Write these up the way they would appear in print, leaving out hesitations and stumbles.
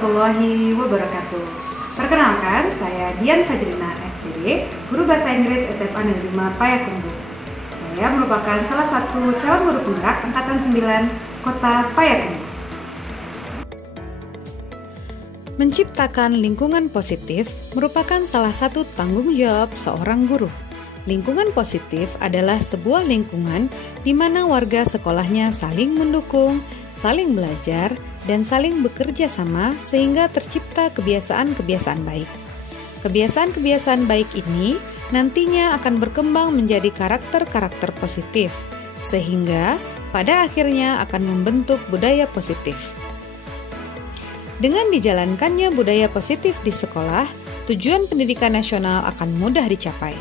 warahmatullahi wabarakatuh. Perkenalkan, saya Dian Fajrina, SPD, Guru Bahasa Inggris SMA Negeri 5 Payakumbuh. Saya merupakan salah satu calon guru penggerak Angkatan 9 Kota Payakumbuh. Menciptakan lingkungan positif merupakan salah satu tanggung jawab seorang guru. Lingkungan positif adalah sebuah lingkungan di mana warga sekolahnya saling mendukung, saling belajar, dan saling bekerja sama sehingga tercipta kebiasaan-kebiasaan baik. Kebiasaan-kebiasaan baik ini nantinya akan berkembang menjadi karakter-karakter positif, sehingga pada akhirnya akan membentuk budaya positif. Dengan dijalankannya budaya positif di sekolah, tujuan pendidikan nasional akan mudah dicapai.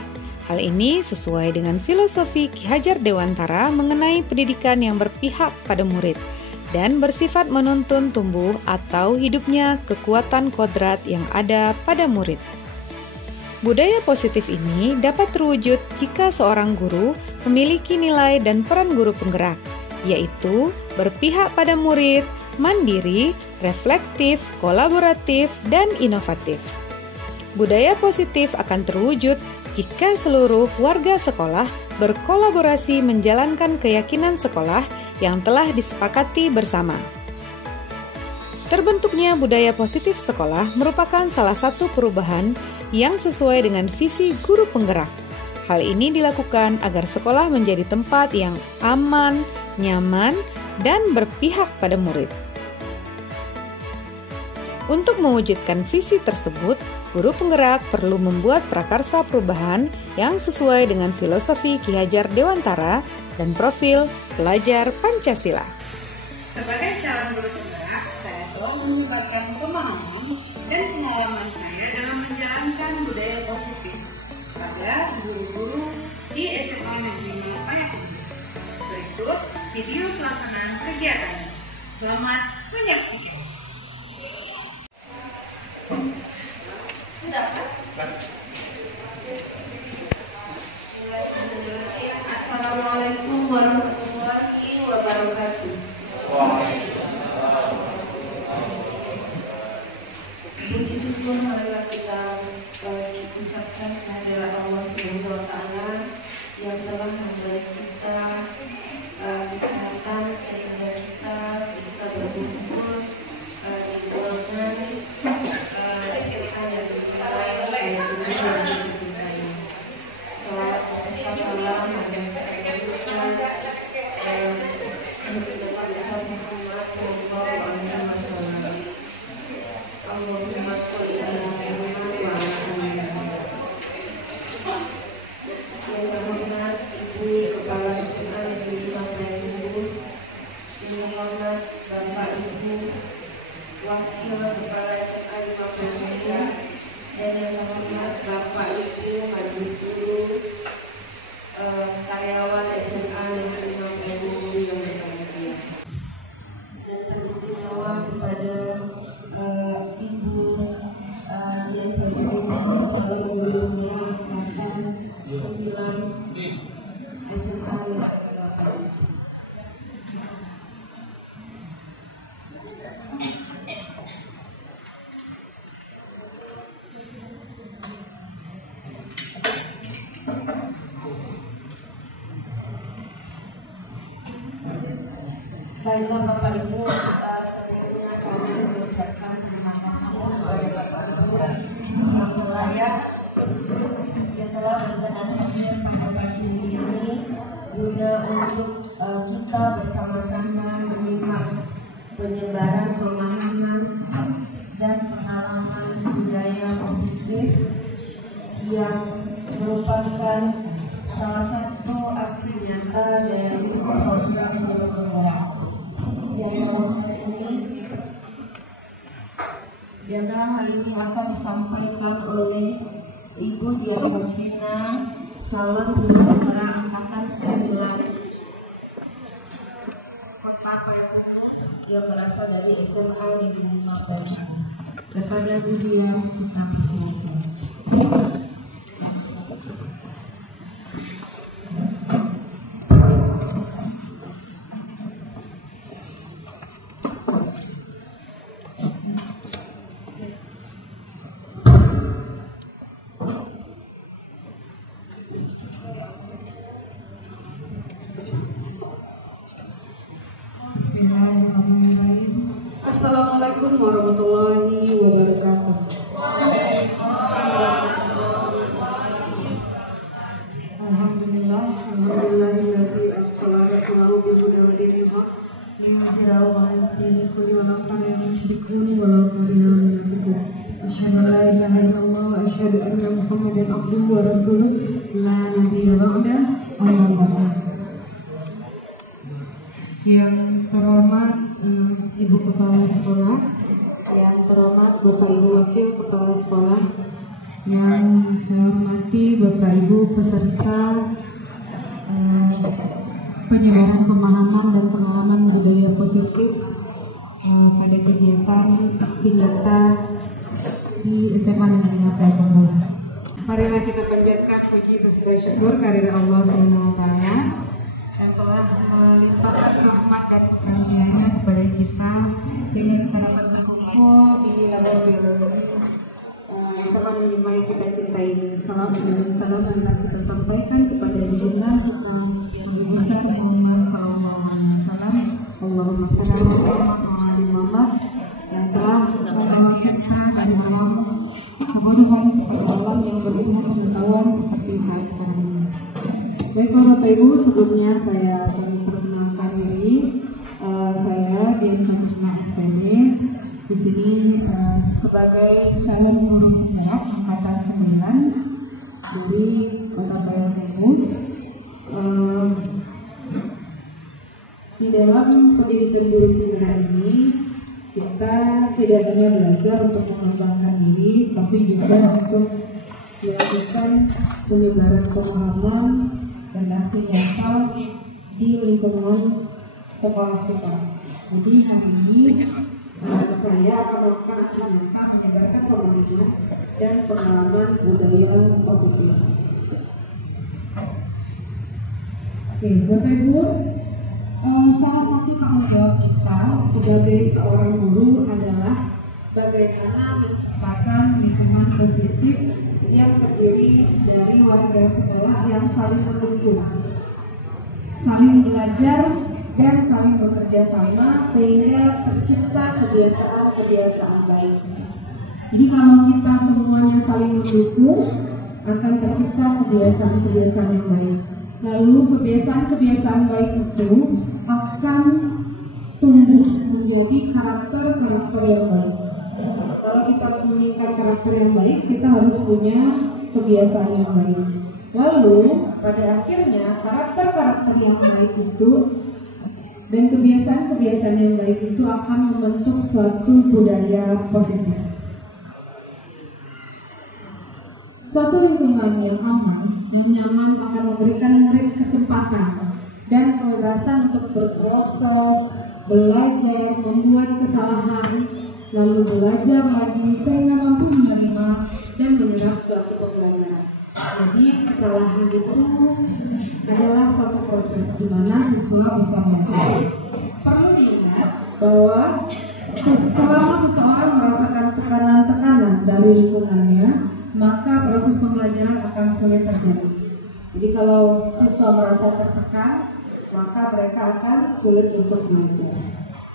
Hal ini sesuai dengan filosofi Ki Hajar Dewantara mengenai pendidikan yang berpihak pada murid dan bersifat menuntun tumbuh atau hidupnya kekuatan kodrat yang ada pada murid. Budaya positif ini dapat terwujud jika seorang guru memiliki nilai dan peran guru penggerak, yaitu berpihak pada murid, mandiri, reflektif, kolaboratif, dan inovatif. Budaya positif akan terwujud jika seluruh warga sekolah berkolaborasi menjalankan keyakinan sekolah yang telah disepakati bersama. Terbentuknya budaya positif sekolah merupakan salah satu perubahan yang sesuai dengan visi guru penggerak. Hal ini dilakukan agar sekolah menjadi tempat yang aman, nyaman, dan berpihak pada murid. Untuk mewujudkan visi tersebut, guru penggerak perlu membuat prakarsa perubahan yang sesuai dengan filosofi Ki Hajar Dewantara dan profil pelajar Pancasila. Sebagai calon guru penggerak, saya telah menyebarkan pemahaman dan pengalaman saya dalam menjalankan budaya positif pada guru-guru di SMA Negeri 5 Payakumbuh. Berikut video pelaksanaan kegiatannya. Selamat menyaksikan. Assalamualaikum warahmatullahi wabarakatuh. Puji syukur marilah kita ucapkan kehadirat Allah Subhanahu wa Ta'ala yang telah memberi kita kesehatan sehingga kita bisa berkumpul di ruangan kita yang dimulai dan yang dicintai. Salawat serta salam pada Allahumma sholli ala Muhammad wa ala ali Muhammad. Yang terhormat Ibu Kepala SMA Negeri 5 Payakumbuh, yang terhormat Bapak Ibu Wakil Kepala SMA 5 Payakumbuh, dan yang terhormat Bapak Ibu Majelis Guru, karyawan SMA Negeri 5 Payakumbuh yang berbahagia. Dan beristimewa kepada Ibu Dian Fajrina, calon guru angkatan 9 SMA Negeri 8. Baiklah Bapak Ibu, sebelumnya kami mengucapkan terima kasih kepada Bapak Ibu yang layak yang telah berkenan hadir pada pagi ini, juga untuk kita bersama-sama menyimak penyebaran pemahaman dan pengalaman budaya positif yang merupakan salah satu aksi nyata dari program guru penggerak. Hal ini akan disampaikan oleh Ibu Dian Fajrina, calon guru penggerak angkatan 9 Kota Payakumbuh yang berasal dari SMA Negeri 5 Payakumbuh. Kepada Bu Dian, kita persilakan. Assalamualaikum warahmatullahi wabarakatuh. Alhamdulillah, alhamdulillahilladzi arsalana rasulahu bil huda wa dinil haq liyudhhirahu 'ala dini kulli wa law kana al-mushrikuuna walau kariha al-munafiqun. Asyhadu an la ilaha illallah wa asyhadu anna Muhammadan abduhu wa rasuluh la nabiyya ba'dahu. Amma ba'd. Yang terhormat Ibu Kepala Sekolah, yang terhormat Bapak Ibu Wakil Kepala Sekolah, yang saya hormati Bapak Ibu peserta penyebaran pemahaman dan pengalaman budaya positif pada kegiatan vaksin data di SMA Negeri Matai Bogor. Marilah kita panjatkan puji beserta syukur kehadirat Allah Subhanahu wa taala yang telah melimpahkan rahmat dan karunia-Nya kepada kita sehingga kita dapat berkumpul di laboratorium sama menimba yang kita cintai ini. Salam dan salam yang kita sampaikan kepada Junjungan kita Nabi besar Muhammad sallallahu alaihi wasallam. Allahumma shalli ala Muhammad yang telah membawa kita dari dalam kebodohan kepada alam yang berilmu pengetahuan seperti saat sekarang ini. Baik Bapak Ibu, sebelumnya saya perkenalkan diri. Saya Dian Fatima SPM di sini sebagai calon guru penggerak angkatan 9 dari Kota Palembang. Di dalam pendidikan guru penggerak ini kita tidak hanya belajar untuk mengembangkan diri, tapi juga untuk melakukan penyebaran pemahaman dan aksi nyata di lingkungan sekolah kita. Jadi hari ini saya akan melakukan aksi nyata menyebarkan pemahaman dan pengalaman budaya positif. Oke, Bapak Ibu, salah satu tanggung jawab kita sebagai seorang guru adalah bagaimana menciptakan lingkungan positif yang terdiri dari warga sekolah yang saling mendukung, saling belajar dan saling bekerja sama sehingga tercipta kebiasaan-kebiasaan baik. Jadi kalau kita semuanya saling mendukung, akan tercipta kebiasaan-kebiasaan yang baik. Lalu kebiasaan-kebiasaan baik itu akan tumbuh menjadi karakter-karakter yang baik. Kalau kita menginginkan karakter yang baik, kita harus punya kebiasaan yang baik. Lalu pada akhirnya karakter-karakter yang baik itu dan kebiasaan-kebiasaan yang baik itu akan membentuk suatu budaya positif. Suatu lingkungan yang aman dan nyaman akan memberikan murid kesempatan dan kebebasan untuk berproses, belajar, membuat kesalahan, lalu belajar lagi sehingga mampu menerima dan menyerap suatu pembelajaran. Jadi kesalahan itu adalah suatu proses di mana siswa bisa belajar. Perlu diingat bahwa selama seseorang merasakan tekanan-tekanan dari lingkungannya, maka proses pembelajaran akan sulit terjadi. Jadi kalau siswa merasa tertekan, maka mereka akan sulit untuk belajar.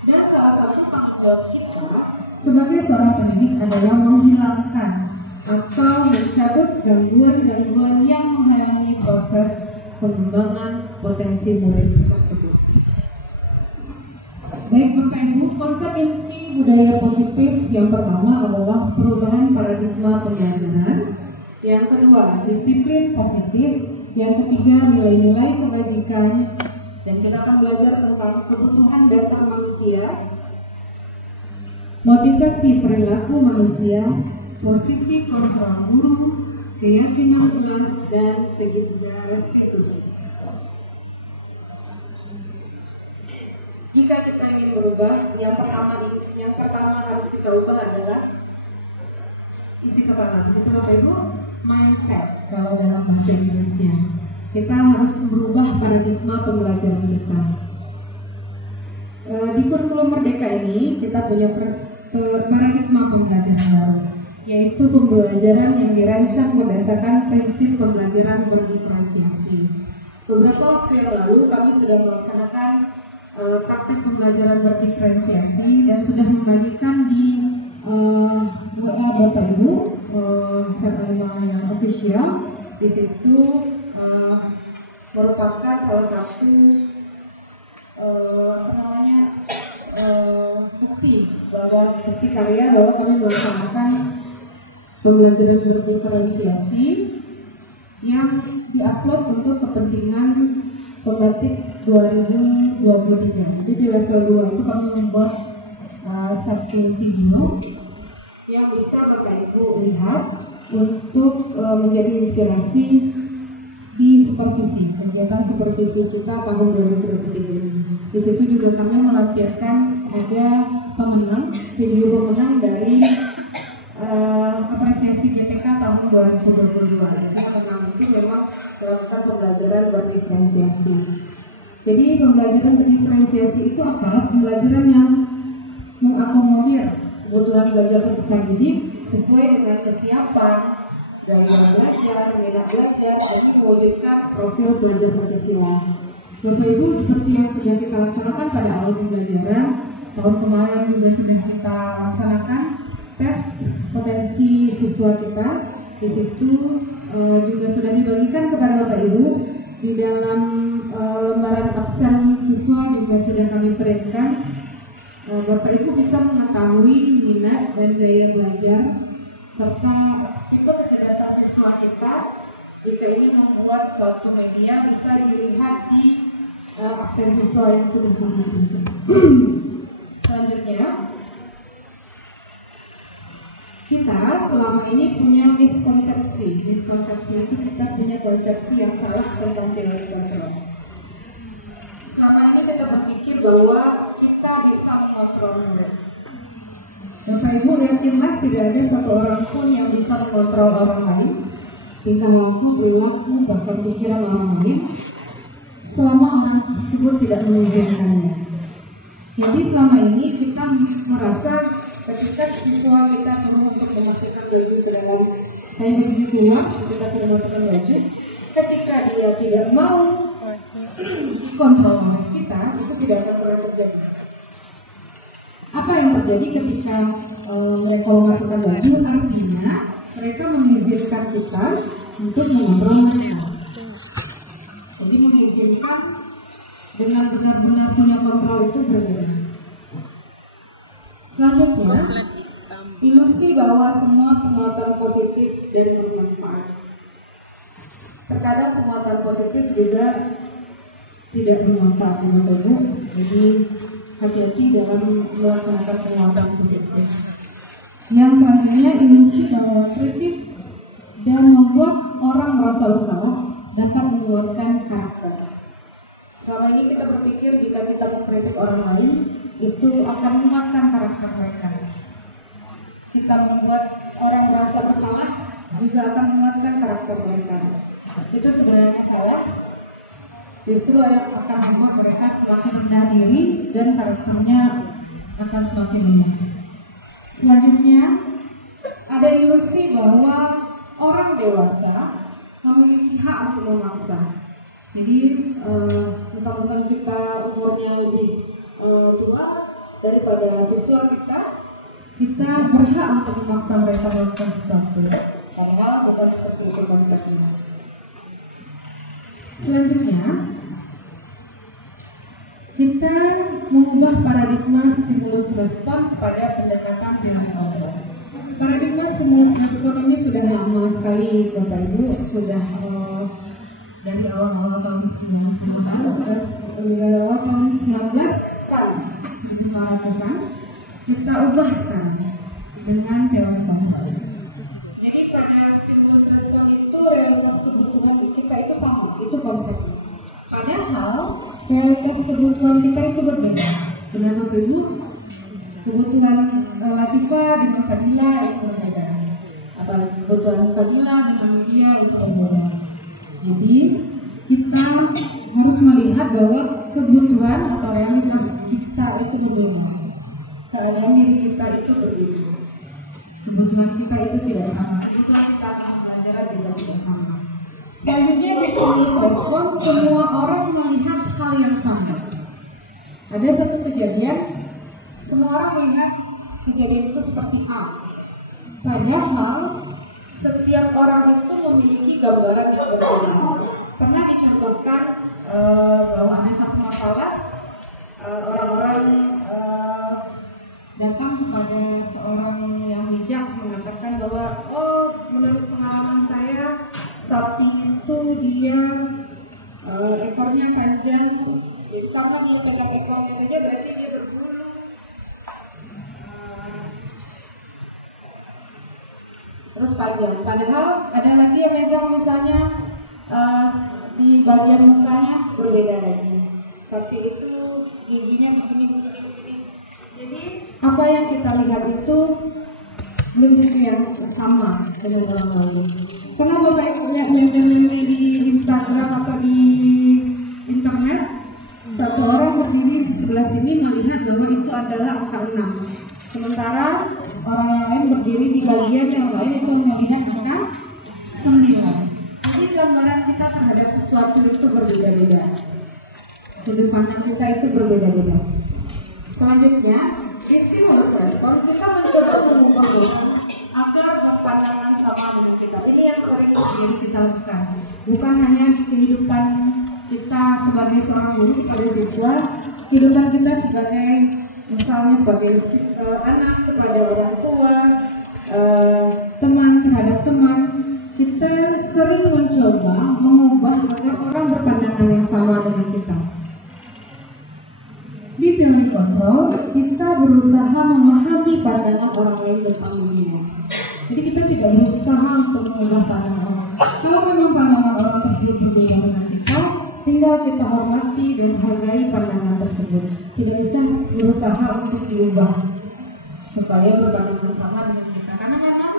Dan salah satu tanggung jawab kita sebagai seorang pendidik adalah menghilangkan atau mencabut gangguan-gangguan yang menghalangi proses pengembangan potensi murid tersebut. Baik Bapak Ibu, konsep inti budaya positif yang pertama adalah perubahan paradigma pembelajaran, yang kedua disiplin positif, yang ketiga nilai-nilai kebajikan, dan kita akan belajar tentang kebutuhan dasar manusia, motivasi perilaku manusia, posisi kontrol guru, keyakinan kelas, dan segitiga restitusi. Jika kita ingin berubah, yang pertama harus kita ubah adalah isi kepala. Betul Bapak Ibu? Mindset kalau dalam bahasa Inggrisnya. Kita harus merubah paradigma pembelajaran kita. Di kurikulum Merdeka ini kita punya paradigma pembelajaran baru, yaitu pembelajaran yang dirancang berdasarkan prinsip pembelajaran berdiferensiasi. Beberapa waktu yang lalu kami sudah melaksanakan praktik pembelajaran berdiferensiasi dan sudah membagikan di WA Bapak Ibu yang official. Di situ merupakan salah satu bukti karya bahwa kami melaksanakan pembelajaran berdiferensiasi yang diupload untuk kepentingan pembatik 2023. Jadi di level 2 itu kami membuat satu video yang bisa Bapak Ibu lihat untuk menjadi inspirasi di supervisi, kegiatan supervisi kita tahun 2023 ini. Di situ juga kami melampirkan ada video pemenang dari apresiasi GTK tahun 2022. Jadi pemenang itu memang melakukan pembelajaran berdiferensiasi. Jadi pembelajaran berdiferensiasi itu apa? Pembelajaran yang mengakomodir kebutuhan belajar peserta didik sesuai dengan kesiapan, gaya belajar, minat belajar, dan mewujudkan profil belajar Pancasila. Bapak Ibu, seperti yang sudah kita laksanakan pada awal pembelajaran, tahun kemarin juga sudah kita laksanakan tes potensi siswa kita. Di situ juga sudah dibagikan kepada Bapak Ibu. Di dalam lembaran absen siswa juga sudah kami printkan. Bapak Ibu bisa mengetahui minat dan gaya belajar serta tipe kecerdasan siswa kita. Jika ini membuat suatu media bisa dilihat di absen siswa yang sudah dibagikan. Selanjutnya, kita selama ini punya miskonsepsi. Miskonsepsi itu kita punya konsepsi yang salah tentang teori kontrol. Selama ini kita berpikir bahwa kita bisa mengontrol murid. Bapak Ibu yakinlah tidak ada satu orang pun yang bisa mengontrol orang lain, tingkah laku, perilaku, bahkan pikiran orang lain, selama orang tersebut tidak mengizinkannya. Jadi selama ini kita merasa ketika siswa kita perlu untuk memasukkan baju ke dalam kain baju keluar, kita sudah masukkan baju, ketika dia tidak mau kontrol oleh kita, itu tidak akan pernah terjadi. Apa yang terjadi ketika mereka memasukkan baju? Artinya mereka mengizinkan kita untuk mengontrol mereka. Jadi mengizinkan dengan benar-benar punya kontrol itu berbeda. Selanjutnya, ilusi bahwa semua penguatan positif dan bermanfaat. Terkadang penguatan positif juga tidak bermanfaat, Bapak Ibu. Jadi hati-hati dalam melaksanakan penguatan positif. Yang selanjutnya, ilusi bahwa kritik dan membuat orang merasa bersalah dapat menguatkan karakter. Selama ini kita berpikir jika kita mengkritik orang lain itu akan menguatkan karakter mereka. Kita membuat orang merasa bersalah juga akan menguatkan karakter mereka. Itu sebenarnya salah. Justru akan membuat mereka semakin rendah diri dan karakternya akan semakin lemah. Selanjutnya, ada ilusi bahwa orang dewasa memiliki hak untuk memaksa. Jadi, mentang-mentang kita umurnya lebih tua daripada siswa kita berhak untuk memaksa mereka melakukan sesuatu. Padahal bukan seperti itu konsepnya. Selanjutnya, kita mengubah paradigma stimulus respon kepada pendekatan teori kontrol. Paradigma stimulus respon ini sudah lama sekali, Bapak Ibu, sudah dari awal-awal tahun 90-an, awal tahun 1900-an, kita ubah sekarang dengan teori kontrol. Jadi pada stimulus respon itu realitas kebutuhan kita itu sama, itu konsepnya. Padahal realitas kebutuhan kita itu berbeda. Benar Bapak Ibu? Kebutuhan Latifah dengan Fadila itu berbeda. Atau kebutuhan Fadila dengan Media itu berbeda. Jadi kita harus melihat bahwa kebutuhan atau realitas kita itu berbeda. Keadaan diri kita itu berbeda. Kebutuhan kita itu tidak sama. Kebutuhan kita akan belajar juga tidak sama. Selanjutnya, stimulus respon, semua orang melihat hal yang sama. Ada satu kejadian, semua orang melihat kejadian itu seperti A. Padahal setiap orang itu memiliki gambaran yang berbeda. Pernah dicontohkan bahwa ada satu masalah, orang-orang datang kepada seorang yang bijak mengatakan bahwa menurut pengalaman saya sapi itu dia ekornya panjang, jadi kalau dia pegang ekornya saja berarti dia berbulu. Terus panjang. Padahal ada lagi yang megang misalnya di bagian mukanya berbeda lagi. Sapi itu giginya begini. Jadi apa yang kita lihat itu bentuk yang sama dengan orang lain. Karena Bapak Ibu lihat meme-meme di Instagram atau di internet, satu orang berdiri di sebelah sini melihat bahwa itu adalah angka 6. Sementara orang yang lain berdiri di bagian yang lain itu melihat angka 9. Jadi gambaran kita terhadap sesuatu itu berbeda-beda. Sudut pandang kita itu berbeda-beda. Selanjutnya, stimulus respon, kita mencoba mengubah agar pandangan sama dengan kita. Ini yang sering kita lakukan. Bukan hanya di kehidupan kita sebagai seorang guru kepada siswa, kehidupan kita sebagai misalnya sebagai anak kepada orang tua, teman terhadap teman, kita sering mencoba mengubah agar orang berpandangan yang sama dengan kita. Di teori kontrol, kita berusaha memahami pandangan orang lain tentang dunia. Jadi kita tidak berusaha untuk mengubah pandangan orang. Kalau memang pandangan orang tersebut berbeda dengan kita, tinggal kita hormati dan hargai pandangan tersebut. Tidak bisa berusaha untuk diubah supaya berpandangan sama dengan kita. Karena memang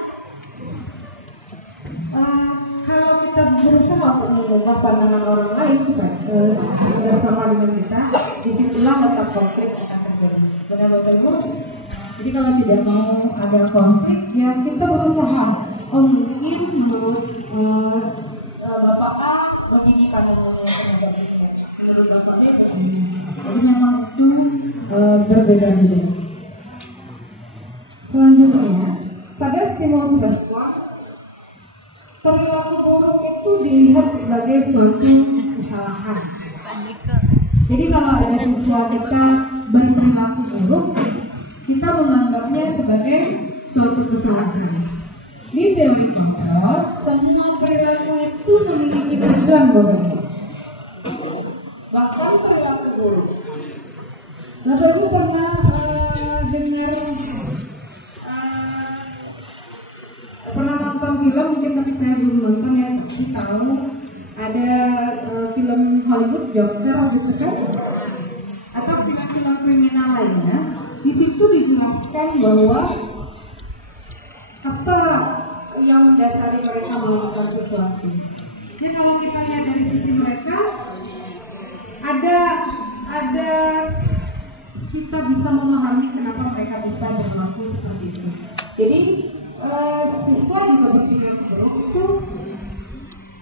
kalau kita berusaha untuk mengubah pandangan orang lain bersama dengan kita, disitulah letak konflik akan terjadi. Benar Bapak Ibu? Jadi kalau tidak mau ada konflik, ya kita berusaha. Mungkin menurut Bapak A begini pandangannya terhadap kita. Menurut Bapak B, jadi memang itu berbeda-beda. Selanjutnya, pada stimulus respon, perilaku buruk itu dilihat sebagai suatu kesalahan. Jadi kalau ada siswa kita berperilaku buruk, kita menganggapnya sebagai suatu kesalahan. Di teori kontrol, semua perilaku itu memiliki tujuan buruk. Bahkan perilaku buruk. Bapak Ibu pernah pernah nonton film, mungkin tapi saya belum nonton ya, tapi tahu ada film Hollywood Joker gitu kan, atau film-film kriminal lainnya. Di situ dijelaskan bahwa apa yang mendasari mereka melakukan sesuatu. Jadi kalau kita lihat dari sisi mereka, ada kita bisa memahami kenapa mereka bisa berlaku seperti itu. Jadi siswa juga berperilaku buruk itu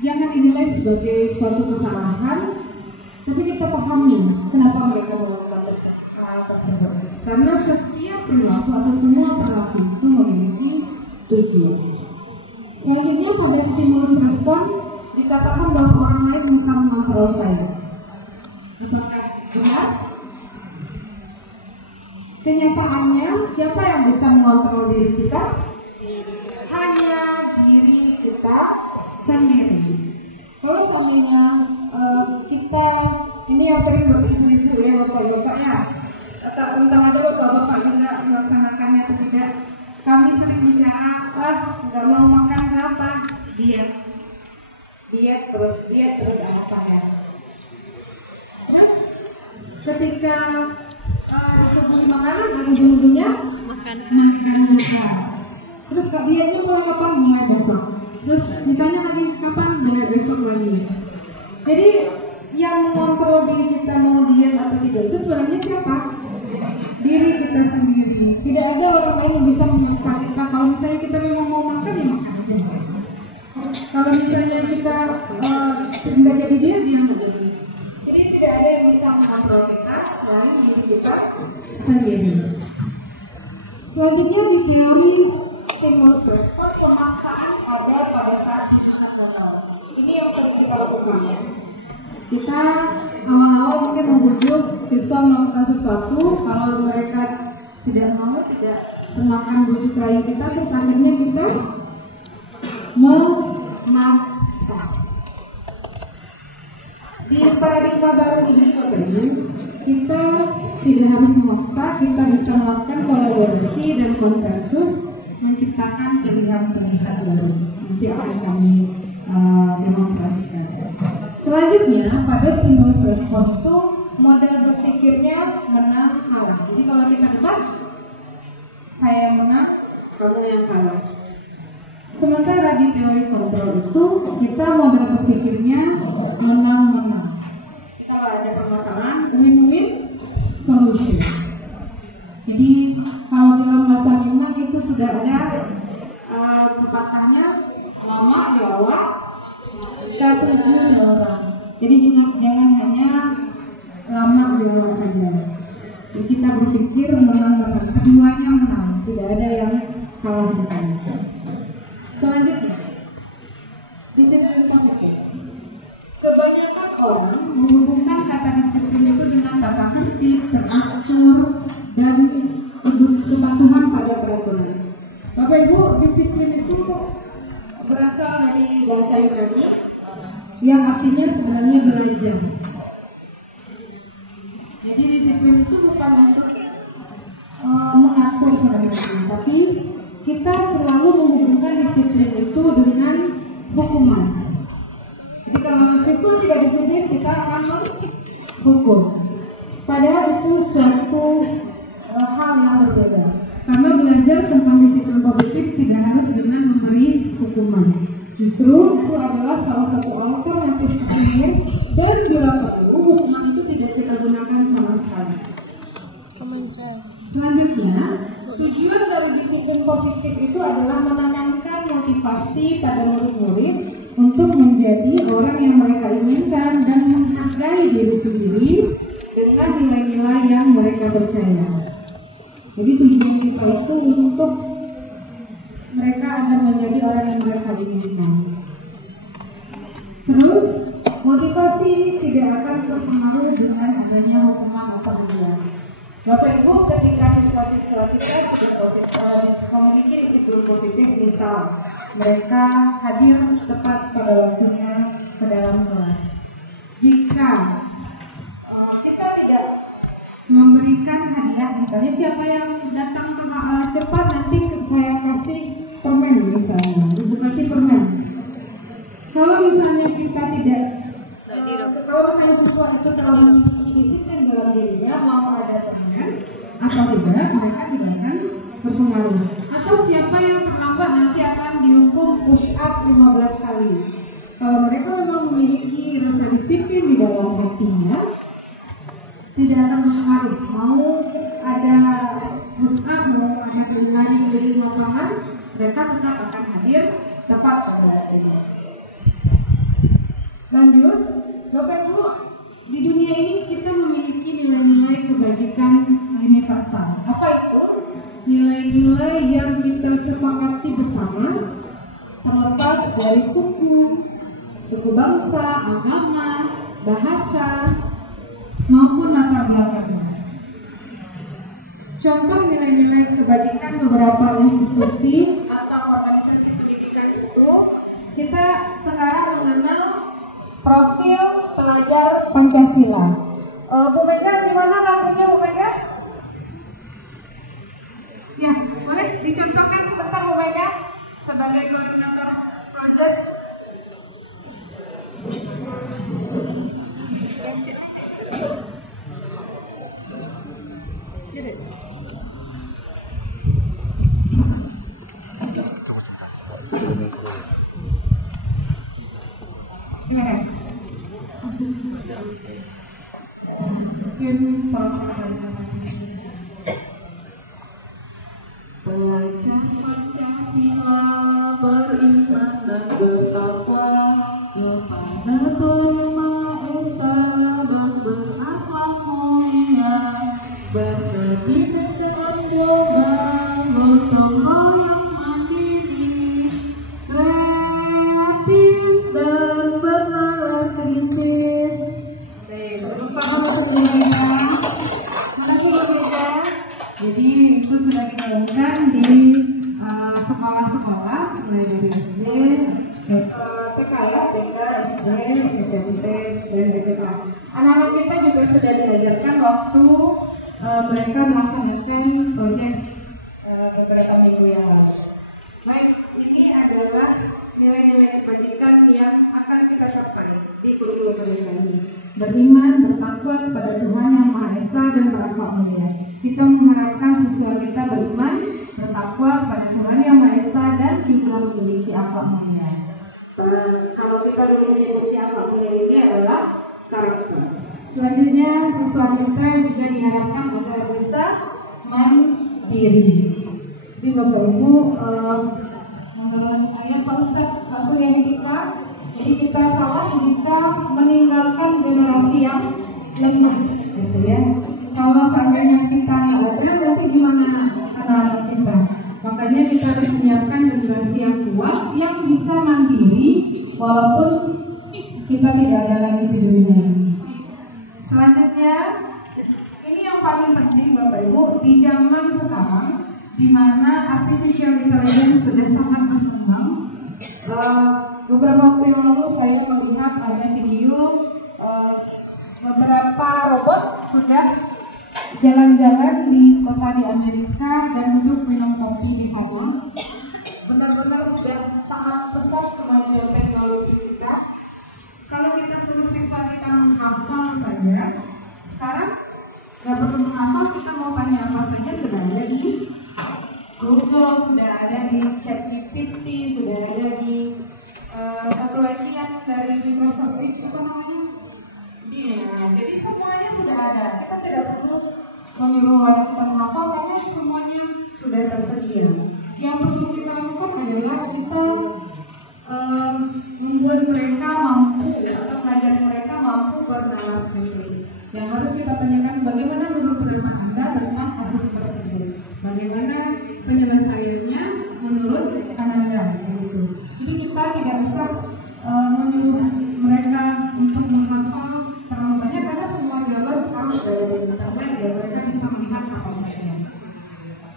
jangan dinilai sebagai suatu kesalahan, tapi kita pahami kenapa mereka melakukan hal tersebut. Karena setiap perilaku atau semua perilaku itu memiliki tujuan. Selanjutnya pada stimulus respon dikatakan bahwa orang lain bisa mengontrol saya. Apakah benar? Kenyataannya siapa yang bisa mengontrol diri kita? Hanya diri kita sendiri. Kalau seandainya kita ini yang sering berpikir ya bapak-bapak ya, atau entah ada bapak-bapak tidak melaksanakannya atau tidak, kami sering bicara, nggak mau makan berapa, diet terus anak saya. Terus ketika disuguhi makanan, dan ujung-ujungnya makan juga. Terus dietnya mulai kapan? Mulai besok. Terus ditanya lagi kapan? Mulai besok lagi. Jadi yang mengontrol diri kita mau diet atau tidak itu sebenarnya siapa? Diri kita sendiri. Tidak ada orang lain yang bisa memaksa kita. Kalau misalnya kita memang mau makan, ya makan aja. Kalau misalnya kita nggak jadi diet, ya jadi tidak ada yang bisa mengontrol kita selain diri sendiri. Selanjutnya di teori stimulus respons, pemaksaan ada pada saat hubungan total. Ini yang sering kita lakukan ya. Kita awal-awal mungkin membujuk siswa melakukan sesuatu, kalau mereka tidak mau, tidak mengenakan bujuk rayu kita, terus akhirnya kita memaksa. Di paradigma baru ini kita tidak harus memaksa, kita bisa melakukan kolaborasi dan konsensus, menciptakan pilihan-pilihan baru. Nanti akan kami demonstrasikan. Selanjutnya pada stimulus respons itu model berpikirnya menang kalah. Jadi kalau kita debat, saya yang menang, kamu yang kalah. Sementara di teori kontrol itu kita model berpikirnya menang-menang. Kalau ada permasalahan, win-win solution. Jadi kalau dalam bahasa Minang itu sudah ada pepatahnya, lama diawak, ketujuh orang. Jadi jangan hanya lama diawak saja. Jadi kita berpikir menang-menang, keduanya menang, tidak ada yang kalah di sana. Selanjutnya, disiplin positif. Kebanyakan orang menghubungkan kata disiplin itu dengan kata tertib, teratur, dan kepatuhan pada peraturan. Bapak Ibu, disiplin itu berasal dari bahasa Yunani yang artinya sebenarnya belajar. Jadi disiplin itu bukan untuk mengatur sebenarnya, tapi kita selalu menghubungkan disiplin itu dengan hukuman. Jadi kalau siswa tidak disiplin, kita akan menghukum. Padahal itu suatu hal yang berbeda. Karena belajar tentang disiplin positif tidak harus dengan memberi hukuman. Justru itu adalah salah satu alternatif pikir, dan bila perlu hukuman itu tidak kita gunakan sama sekali. Selanjutnya, tujuan dari disiplin positif itu adalah menanamkan motivasi pada murid-murid untuk menjadi orang yang mereka inginkan dan menghargai diri sendiri dengan nilai-nilai yang mereka percaya. Jadi tujuan kita itu untuk mereka agar menjadi orang yang mereka inginkan. Terus, motivasi tidak akan terpengaruh dengan adanya hukuman atau ujian. Bapak Ibu, ketika siswa-siswa kita memiliki disiplin positif, misal mereka hadir tepat pada waktunya ke dalam kelas. Jika kita tidak memberikan hadiah, misalnya siapa yang datang cepat nanti saya kasih permen misalnya, ibu kasih permen. Kalau misalnya kita tidak, kalau misalnya siswa itu terlalu disiplin dalam dirinya mau ada permen atau tidak, mereka tidak akan berpengaruh. Atau siapa yang terlambat nanti akan dihukum push up 15 kali. Kalau mereka memang memiliki rasa disiplin di dalam hatinya, tidak akan berpengaruh. Mau ada push up, mau ada keliling lapangan, mereka tetap akan hadir tepat pada waktunya. Lanjut, Bapak Ibu, di dunia ini kita memiliki nilai-nilai kebajikan universal. Apa itu? Nilai-nilai yang kita sepakati bersama, terlepas dari suku bangsa, agama, bahasa, maupun latar belakangnya. Contoh nilai-nilai kebajikan beberapa institusi atau organisasi pendidikan itu, kita sekarang mengenal profil pelajar Pancasila. Bu Mega, di mana lagunya Bu Mega? Ya, boleh dicontohkan sebentar Bu Mega sebagai koordinator project. Pelajar Pancasila beriman dan bertakwa kepada Tuhan Maha Esa dan berakhlak mulia. Kita membangun gotong royong mandiri, kreatif dan bernalar kritis. Tepuk tangan untuk semuanya. Makasih pemirsa. Jadi itu sudah kita lakukan di sekolah-sekolah mulai dari SD, TK ya, TK, SD, SMP, dan SMA. Anak-anak kita juga sudah diajarkan waktu mereka melaksanakan proyek beberapa minggu yang lalu. Baik, ini adalah nilai-nilai kebajikan yang akan kita capai di kurikulum pernikahan ini. Beriman, bertakwa kepada Tuhan Yang Maha Esa dan berakhlak mulia. Kita mengharapkan siswa kita beriman, bertakwa kepada Tuhan Yang Maha Esa dan juga memiliki akhlak mulia. Kalau kita belum memiliki akhlak mulia ini adalah karakter. Selanjutnya siswa kita juga diharapkan agar bisa mandiri. Jadi Bapak Ibu, ayat Pak Ustadz satu yang kita, jadi kita salah jika meninggalkan generasi yang lemah, gitu ya. Kalau seandainya kita nggak ada, berarti gimana anak-anak kita? Makanya kita harus menyiapkan generasi yang kuat, yang bisa mandiri, walaupun kita tidak ada lagi di dunia ini. Selanjutnya, ini yang paling penting Bapak Ibu, di zaman sekarang, di mana artificial intelligence sudah sangat berkembang. Beberapa waktu yang lalu saya melihat ada video beberapa robot sudah jalan-jalan di kota di Amerika dan duduk minum kopi di sana. Benar-benar sudah sangat pesat kemajuan teknologi kita. Kalau kita suruh siswa kita menghafal saja, sekarang nggak perlu menghafal, kita mau tanya apa saja sudah ada di Google, sudah ada di ChatGPT, sudah ada di satu lagi yang dari Microsoft Edge, apa namanya? Jadi semuanya sudah ada. Kita tidak perlu menyuruh orang kita menghafal karena semuanya sudah tersedia. Yang perlu kita lakukan adalah kita membuat mereka mampu atau mengajari mereka mampu bernalar kritis. Yang harus kita tanyakan bagaimana menurut pendapat Anda tentang kasus tersebut, bagaimana penyelesaiannya menurut Anda, gitu. Jadi kita tidak usah menyuruh mereka untuk menghafal terlalu banyak karena semua jawaban sekarang sudah ada di internet ya, mereka bisa melihat apa-apa.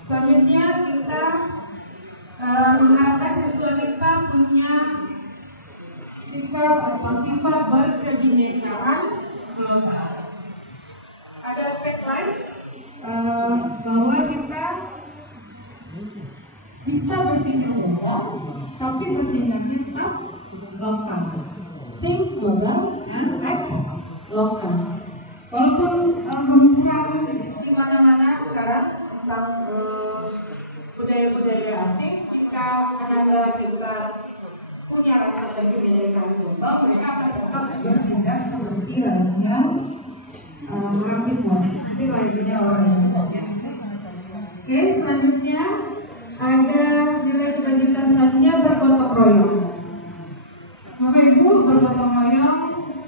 Selanjutnya kita mengharapkan siswa kita punya sifat atau sifat berkebinekaan. Ada tagline bahwa kita bisa berpikir global, tapi bertindaknya tetap lokal. Think global and act lokal. Walaupun kemungkinan di mana-mana sekarang tentang budaya-budaya asing, jika Anda kita punya rasa kebinekaan global, mereka akan suka bertindak seperti halnya Arab. Ini lainnya orang Indonesia. Oke, selanjutnya ada nilai kebajikan selanjutnya bergotong royong. Bapak Ibu, bergotong royong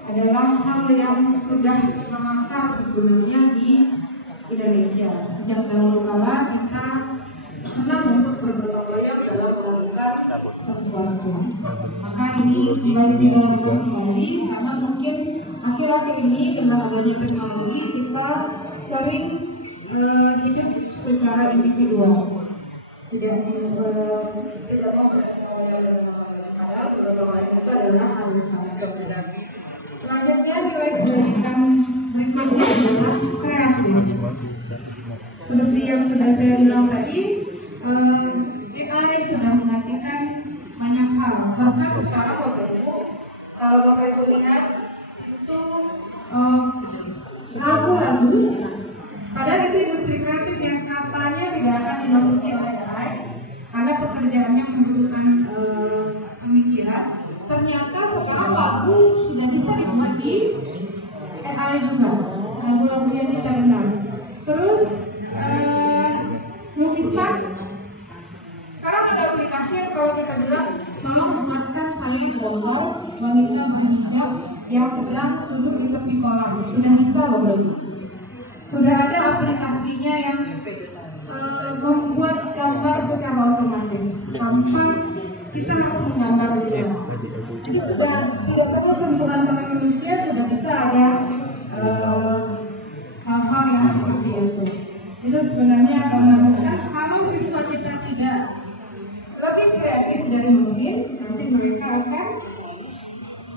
adalah hal yang sudah mengakar sebenarnya di Indonesia. Sejak dahulu kala kita senang untuk bergotong royong dalam melakukan sesuatu. Maka ini kembali dilakukan kembali karena mungkin akhir-akhir ini dengan adanya teknologi kita sering hidup secara individual. Tidak mau padahal bergotong royong itu adalah hal yang sangat berbeda. Selanjutnya nilai kebajikan berikutnya adalah kreatif. Seperti yang sudah saya bilang tadi, AI sudah menggantikan banyak hal. Bahkan sekarang Bapak Ibu, kalau Bapak Ibu lihat itu lagu-lagu, padahal itu industri kreatif yang katanya tidak akan dimasuki oleh AI karena pekerjaannya membutuhkan pemikiran. Ternyata sekarang lagu sudah bisa dibuat di AI juga, lagu-lagu yang kita dengar. Terus lukisan, sekarang ada aplikasi yang kalau kita bilang tolong buatkan saya gambar wanita berhijab yang sedang duduk di tepi kolam, sudah bisa loh. Sudah ada aplikasinya yang membuat gambar secara otomatis tanpa kita harus menggambar dulu. Jadi sudah tidak perlu sentuhan tangan manusia, sudah bisa ada hal-hal yang seperti itu. Itu sebenarnya akan menunjukkan kalau siswa kita tidak lebih kreatif dari mesin, nanti mereka akan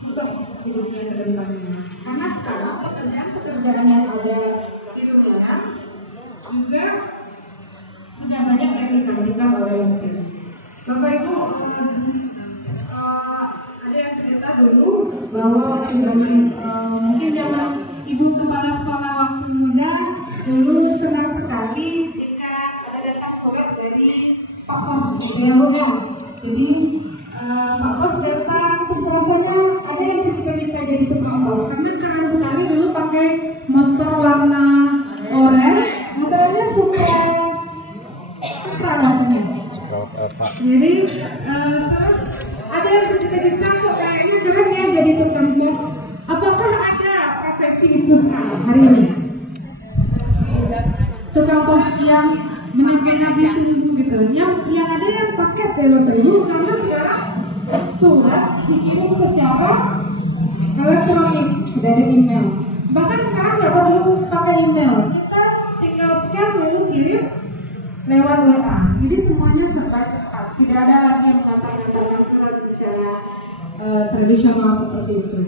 susah hidupnya ke depannya. Karena sekarang pekerjaan yang ada di dunia juga sudah banyak yang digantikan oleh mesin. Bapak Ibu, ada yang cerita dulu bahwa mungkin zaman Ibu Kepala Sekolah waktu muda dulu senang sekali jika ada datang surat dari Pak Pos gitu ya. Jadi Pak Pos datang, terus rasanya ada yang bercita-cita jadi tukang pos karena keren sekali dulu pakai motor warna oranye, motornya super rasanya. Jadi terus ada yang bercita-cita kok kayaknya keren ya jadi tukang pos. Apakah ada profesi itu sekarang hari ini? Tukang pos yang menagih tunggu gitu. Yang ada yang paket ya Bapak Ibu, karena sekarang surat dikirim secara elektronik dari email. Bahkan sekarang nggak perlu pakai email, kita tinggal scan lalu kirim lewat WA. Jadi semuanya serba cepat, tidak ada lagi yang mengantarkan surat secara tradisional seperti itu.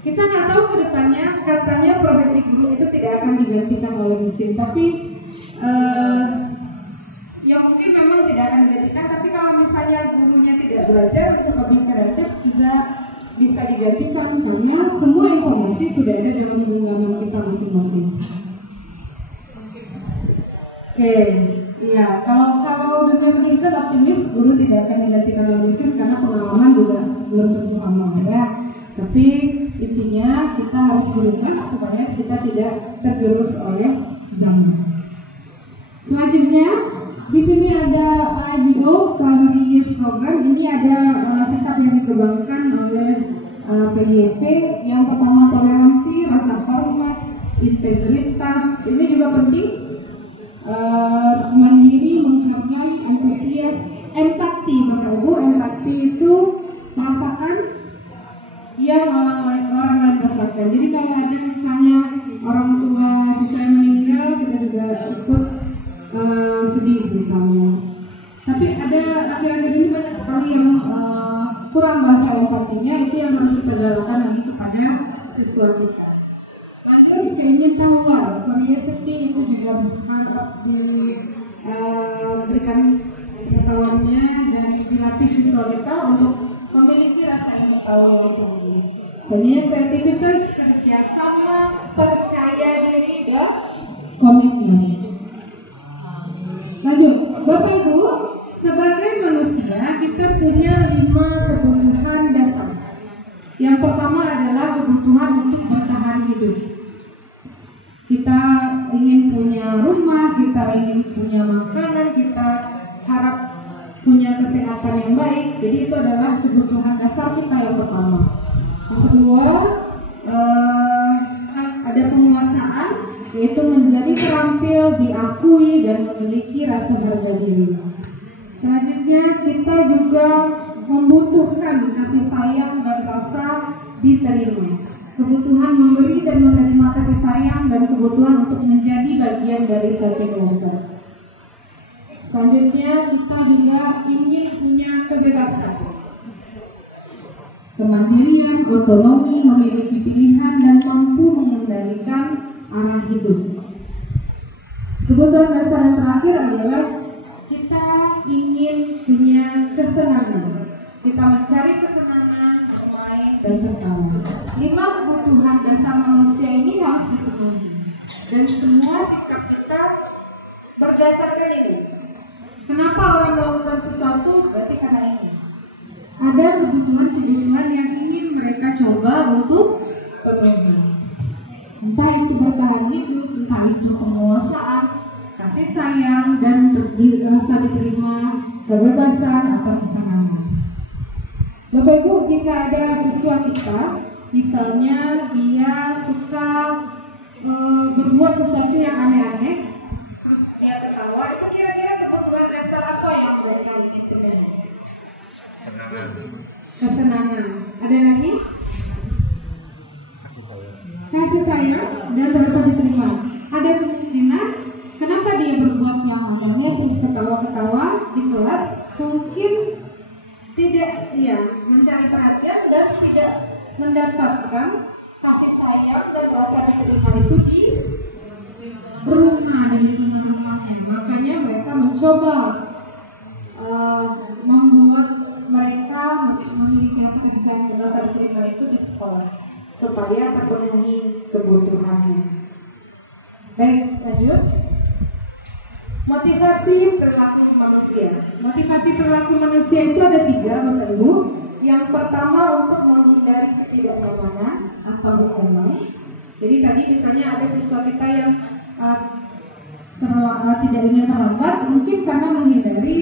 Kita nggak tahu ke depannya, katanya profesi guru itu tidak akan digantikan oleh mesin, tapi ya mungkin memang tidak akan digantikan, tapi kalau misalnya gurunya tidak belajar untuk lebih kreatif juga bisa digantikan karena semua informasi sudah ada dalam genggaman kita masing-masing. Oke, ya kalau dengan kita optimis guru tidak akan digantikan oleh mesin karena pengalaman juga belum tentu sama ya. Tapi intinya kita harus berubah supaya kita tidak tergerus oleh zaman. Selanjutnya di sini ada IBO Primary Years Program. Ini ada sikap yang dikembangkan oleh PYP. Yang pertama toleransi, rasa hormat, integritas. Ini juga penting. Mandiri, menghargai, antusias, empati. Bapak Ibu, empati itu merasakan yang orang lain rasakan. Jadi kalau ada misalnya orang tua siswa yang meninggal, kita juga ikut sedih misalnya. Tapi ada akhir-akhir ini banyak sekali yang kurang bahasa empatinya, itu yang harus kita galakan lagi kepada siswa kita. Lanjut keingin-tahuan, curiosity itu juga harus diberikan pengetahuannya dan dilatih siswa kita untuk memiliki rasa ingin tahu yang tinggi. Selanjutnya kreativitas, kerjasama, percaya diri, dan komitmen. Lanjut, Bapak Ibu, sebagai manusia kita punya 5 kebutuhan dasar. Yang pertama adalah kebutuhan untuk bertahan hidup. Kita ingin punya rumah, kita ingin punya makanan, kita harap punya kesehatan yang baik. Jadi itu adalah kebutuhan dasar kita yang pertama. Yang kedua, ada penguasaan, yaitu menjadi terampil, diakui, dan memiliki rasa harga diri. Selanjutnya kita juga membutuhkan kasih sayang dan rasa diterima. Kebutuhan memberi dan menerima kasih sayang dan kebutuhan untuk menjadi bagian dari suatu keluarga. Selanjutnya kita juga ingin punya kebebasan, kemandirian, otonomi, memiliki pilihan dan mampu mengendalikan arah hidup. Kebutuhan dasar yang terakhir adalah kita ingin punya kesenangan. Kita mencari kesenangan, bermain dan tertawa. 5 kebutuhan dasar manusia ini harus dipenuhi. Dan semua sikap kita berdasarkan ini. Kenapa orang melakukan sesuatu? Berarti karena ini. Ada kebutuhan-kebutuhan yang ingin mereka coba untuk penuhi. Entah itu bertahan hidup, entah itu penguasaan, kasih sayang, dan rasa diterima, kebebasan atau kesenangan. Bapak Ibu, jika ada siswa kita, misalnya dia suka berbuat sesuatu yang aneh-aneh, terus dia ketawa, itu kira-kira kebutuhan dasar apa yang mereka ingin? Kesenangan. Ada lagi? Kasih sayang dan rasa diterima. Ada kemungkinan kenapa dia berbuat yang aneh terus ketawa-ketawa di kelas, mungkin tidak mencari perhatian dan tidak mendapatkan kasih sayang dan rasa diterima itu di rumah, di lingkungan rumahnya. Makanya mereka mencoba membuat mereka memiliki kasih sayang dan rasa diterima itu di sekolah supaya terpenuhi kebutuhannya. Baik, lanjut. Motivasi perilaku manusia. Motivasi perilaku manusia itu ada 3, Bapak Ibu. Yang pertama untuk menghindari ketidaknyamanan atau hukuman. Jadi tadi misalnya ada siswa kita yang tidak ingin terlambat, mungkin karena menghindari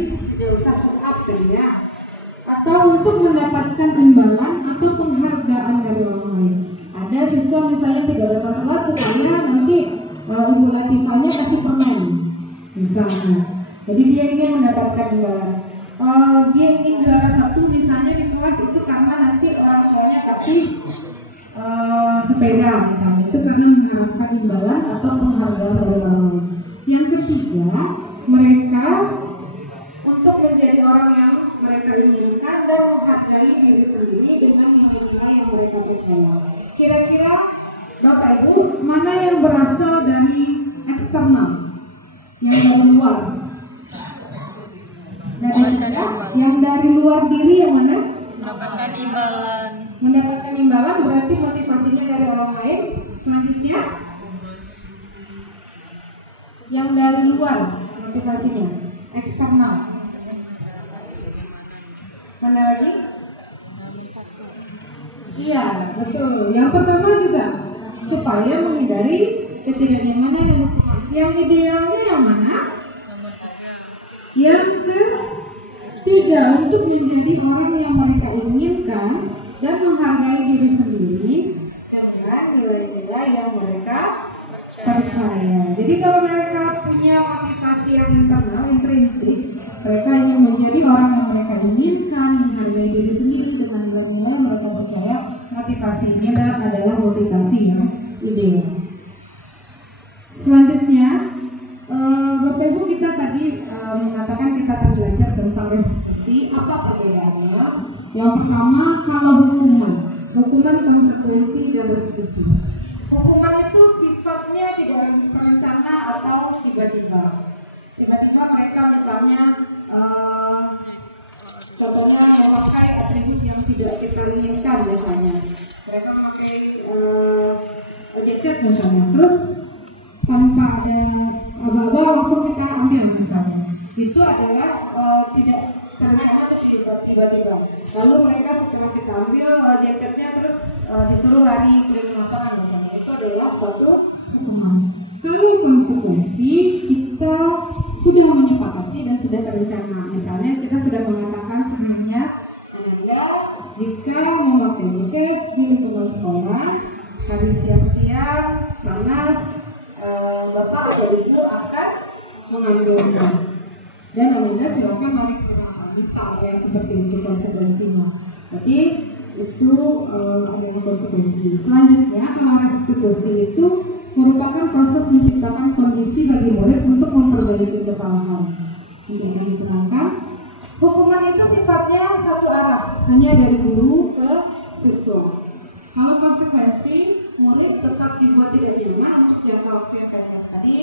ya, atau untuk mendapatkan imbalan atau penghargaan dari orang lain. Ada siswa misalnya tidak datang telat supaya nanti ibu latifahnya kasih permen, misalnya. Jadi dia ingin mendapatkan imbalan. Dia ingin juara 1 misalnya di kelas itu karena nanti orang tuanya kasih sepeda misalnya, itu karena mengharapkan imbalan atau penghargaan dari orang lain. Yang ketiga, mereka untuk menjadi orang yang mereka inginkan dan menghargai diri sendiri dengan nilai-nilai yang mereka percaya. Kira-kira Bapak Ibu, mana yang berasal dari eksternal, yang dari luar? Yang dari luar diri yang mana? Mendapatkan imbalan. Mendapatkan imbalan berarti motivasinya dari orang lain. Selanjutnya, yang dari luar motivasinya eksternal. Mana lagi? Iya, betul. Yang pertama juga supaya menghindari ketidaknyamanan dan hukuman. Yang idealnya yang mana? Yang ketiga, untuk menjadi orang yang mereka inginkan dan menghargai diri sendiri dengan nilai-nilai yang mereka percaya. Jadi kalau mereka punya motivasi yang internal, intrinsik, mereka ingin menjadi orang yang mereka inginkan, menghargai diri sendiri dengan nilai-nilai mereka percaya, motivasi ini adalah motivasi yang ideal. Selanjutnya, Bapak Ibu, kita tadi mengatakan kita akan belajar tentang restitusi. Apa perbedaannya? Yang pertama, kalau hukuman konsekuensi dan restitusi. Hukuman itu sifatnya tidak terencana atau tiba-tiba. Tiba-tiba mereka misalnya contohnya memakai atribut yang tidak kita inginkan biasanya. Mereka memakai jaket misalnya, terus tanpa ada aba-aba langsung kita ambil misalnya. Itu adalah tidak terencana tiba-tiba. Lalu mereka setelah kita ambil jaketnya terus disuruh lari keliling lapangan misalnya. Itu adalah suatu hukuman. Kalau konsekuensi kita sudah menyepakati dan sudah terencana. Misalnya kita sudah mengatakan sebelumnya, jika memakai jaket di lingkungan sekolah, hari siang-siang panas, Bapak atau Ibu akan mengambilnya. Dan alhamdulillah silakan mari kita misalnya seperti itu konsekuensinya. Jadi itu adalah konsekuensi. Selanjutnya, kalau restitusi itu merupakan proses menciptakan kondisi bagi murid untuk memperbaiki kesalahan. Untuk yang diterangkan, hukuman itu sifatnya satu arah, hanya dari guru ke siswa. Kalau konsekuensi, murid tetap dibuat tidak nyaman untuk jangka waktu yang panjang tadi.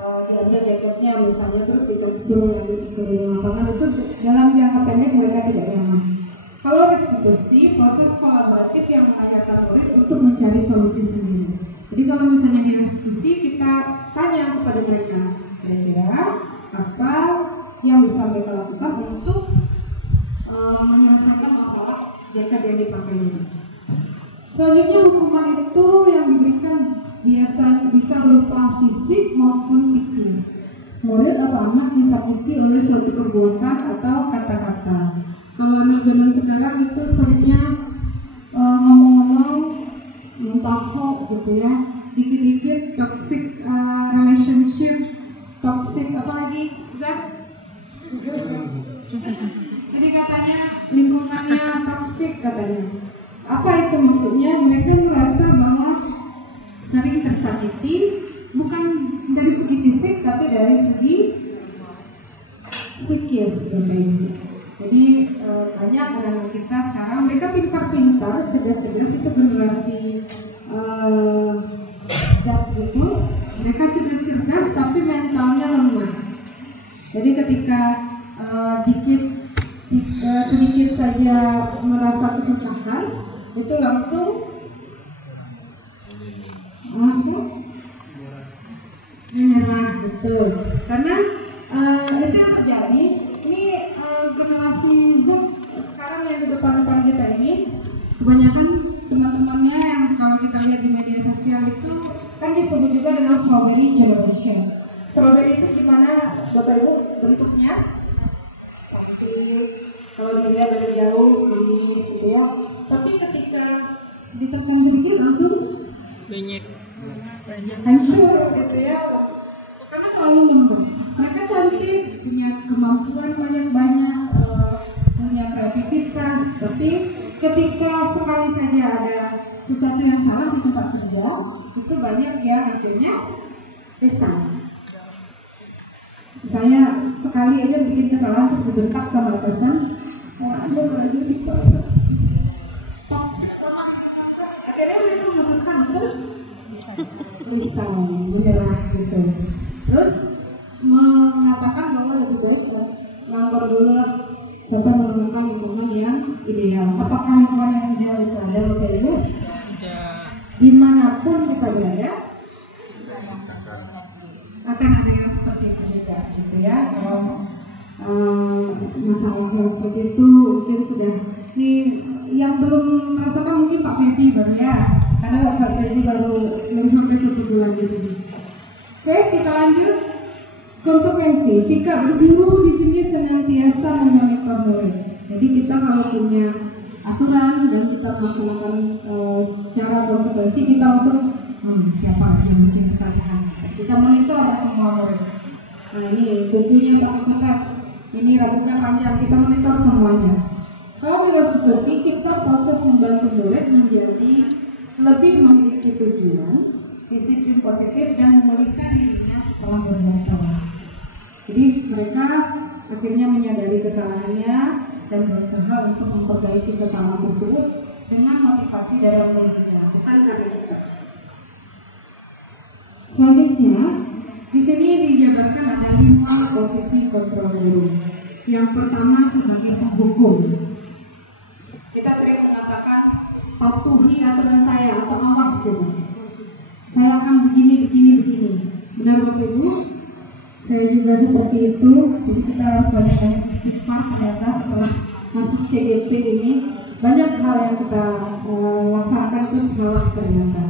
Diambil jaketnya misalnya terus disuruh lagi ke lapangan, itu dalam jangka pendek mereka tidak nyaman. Kalau restitusi, proses kolaboratif yang mengajarkan murid untuk mencari solusi sendiri. Jadi kalau misalnya di restitusi, kita tanya kepada mereka, kira-kira apa yang bisa mereka lakukan untuk menyelesaikan masalah jaket yang dipakai ini. Selanjutnya, hukuman itu yang diberikan biasanya bisa berupa fisik maupun psikis. Murid atau anak disakiti oleh suatu perbuatan atau kata-kata. Kalau anak zaman sekarang itu seringnya ngomong-ngomong, minta gitu ya, dikit-dikit toxic relationship, toxic apa lagi? Udah? Jadi katanya lingkungannya toxic katanya. Apa itu maksudnya? Mereka merasa bahwa sering tersakiti, bukan dari segi fisik tapi dari segi psikis gitu. Jadi banyak anak kita sekarang mereka pintar-pintar, cerdas-cerdas, itu generasi gitu. Mereka cerdas-cerdas tapi mentalnya lemah. Jadi ketika sedikit saja merasa kesusahan, itu langsung menyerah, betul. Karena itu yang terjadi. Ini generasi Z sekarang yang di depan kita ini, kebanyakan teman-temannya yang kalau kita lihat di media sosial itu kan disebut juga dengan strawberry generation. Strawberry itu gimana Bapak Ibu bentuknya? Kalau dilihat dari jauh ini gitu ya. Tapi ketika ditekan sedikit langsung Benyek. hancur gitu ya. Karena terlalu lembut. Mereka cantik, punya kemampuan banyak-banyak, punya kreativitas. Tapi ketika sekali saja ada sesuatu yang salah di tempat kerja, itu banyak yang akhirnya resign. Saya sekali aja bikin kesalahan terus dibentak sama atasan, Anda belajar sih Pak. Akhirnya mereka memutuskan untuk resign, menyerah gitu. Terus mengatakan bahwa lebih baik nganggur dulu sampai menemukan lingkungan yang ideal. Apakah lingkungan yang ideal itu ada Bapak Ibu? Dimanapun kita berada akan ada yang seperti itu juga gitu ya. Masalah seperti itu mungkin sudah nih yang belum merasakan mungkin Pak Febi baru ya, karena Pak Febi baru sampai 1 bulan di sini. Oke, kita lanjut. Konsekuensi sikap berguru di sini senantiasa memonitor murid. Jadi kita kalau punya aturan dan kita melaksanakan secara konsekuensi, kita langsung siapa yang bikin kesalahan. Kita monitor semua murid. Nah ini bukunya pakai kertas, ini rambutnya panjang, kita monitor semuanya. Kalau tidak situasi, kita proses membantu murid menjadi lebih memiliki tujuan, disiplin positif dan memulihkan dirinya setelah bermasalah. Jadi mereka akhirnya menyadari kesalahannya dan berusaha untuk memperbaiki kesalahan tersebut dengan motivasi dari muridnya, bukan karena kita. Selanjutnya, di sini dijabarkan ada 5 posisi kontrol guru. Yang pertama sebagai penghukum. Kita sering mengatakan patuhi aturan saya atau awas gitu. Saya akan begini. Benar Bapak Ibu? Saya juga seperti itu. Jadi kita harus banyak-banyak istighfar ternyata setelah masuk CGP ini. Banyak hal yang kita laksanakan itu salah ternyata.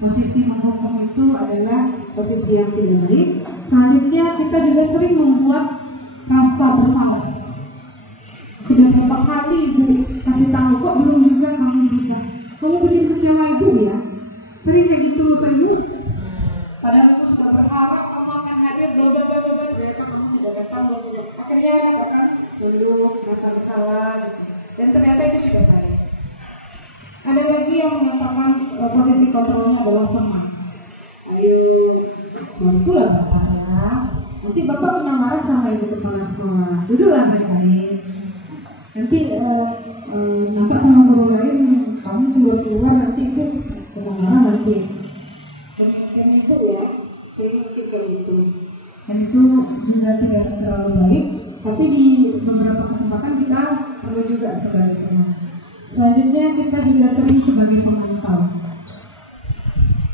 Posisi menghukum itu adalah posisi yang tidak baik. Selanjutnya kita juga sering membuat rasa bersalah. Sudah berapa kali Ibu kasih tahu, kok belum juga kamu juga. Kamu bikin kecewa Ibu ya. Sering kayak gitu Bapak Ibu. Padahal aku sudah berharap kamu akan hadir, ternyata kamu tidak datang, akhirnya akan dulu merasa bersalah. Dan ternyata itu tidak baik. Ada lagi yang mengatakan posisi kontrolnya adalah teman. Ayo, bantulah Bapak. Nanti Bapak punya marah sama ibu kepala sekolah. Duduklah baik-baik. Nanti nampak sama guru lain, kamu keluar nanti itu kena marah nanti. Pemikiran itu ya, saya itu. Dan itu juga tidak terlalu baik. Tapi di beberapa kesempatan kita perlu juga sebagai teman. Selanjutnya kita juga sering sebagai pemantau.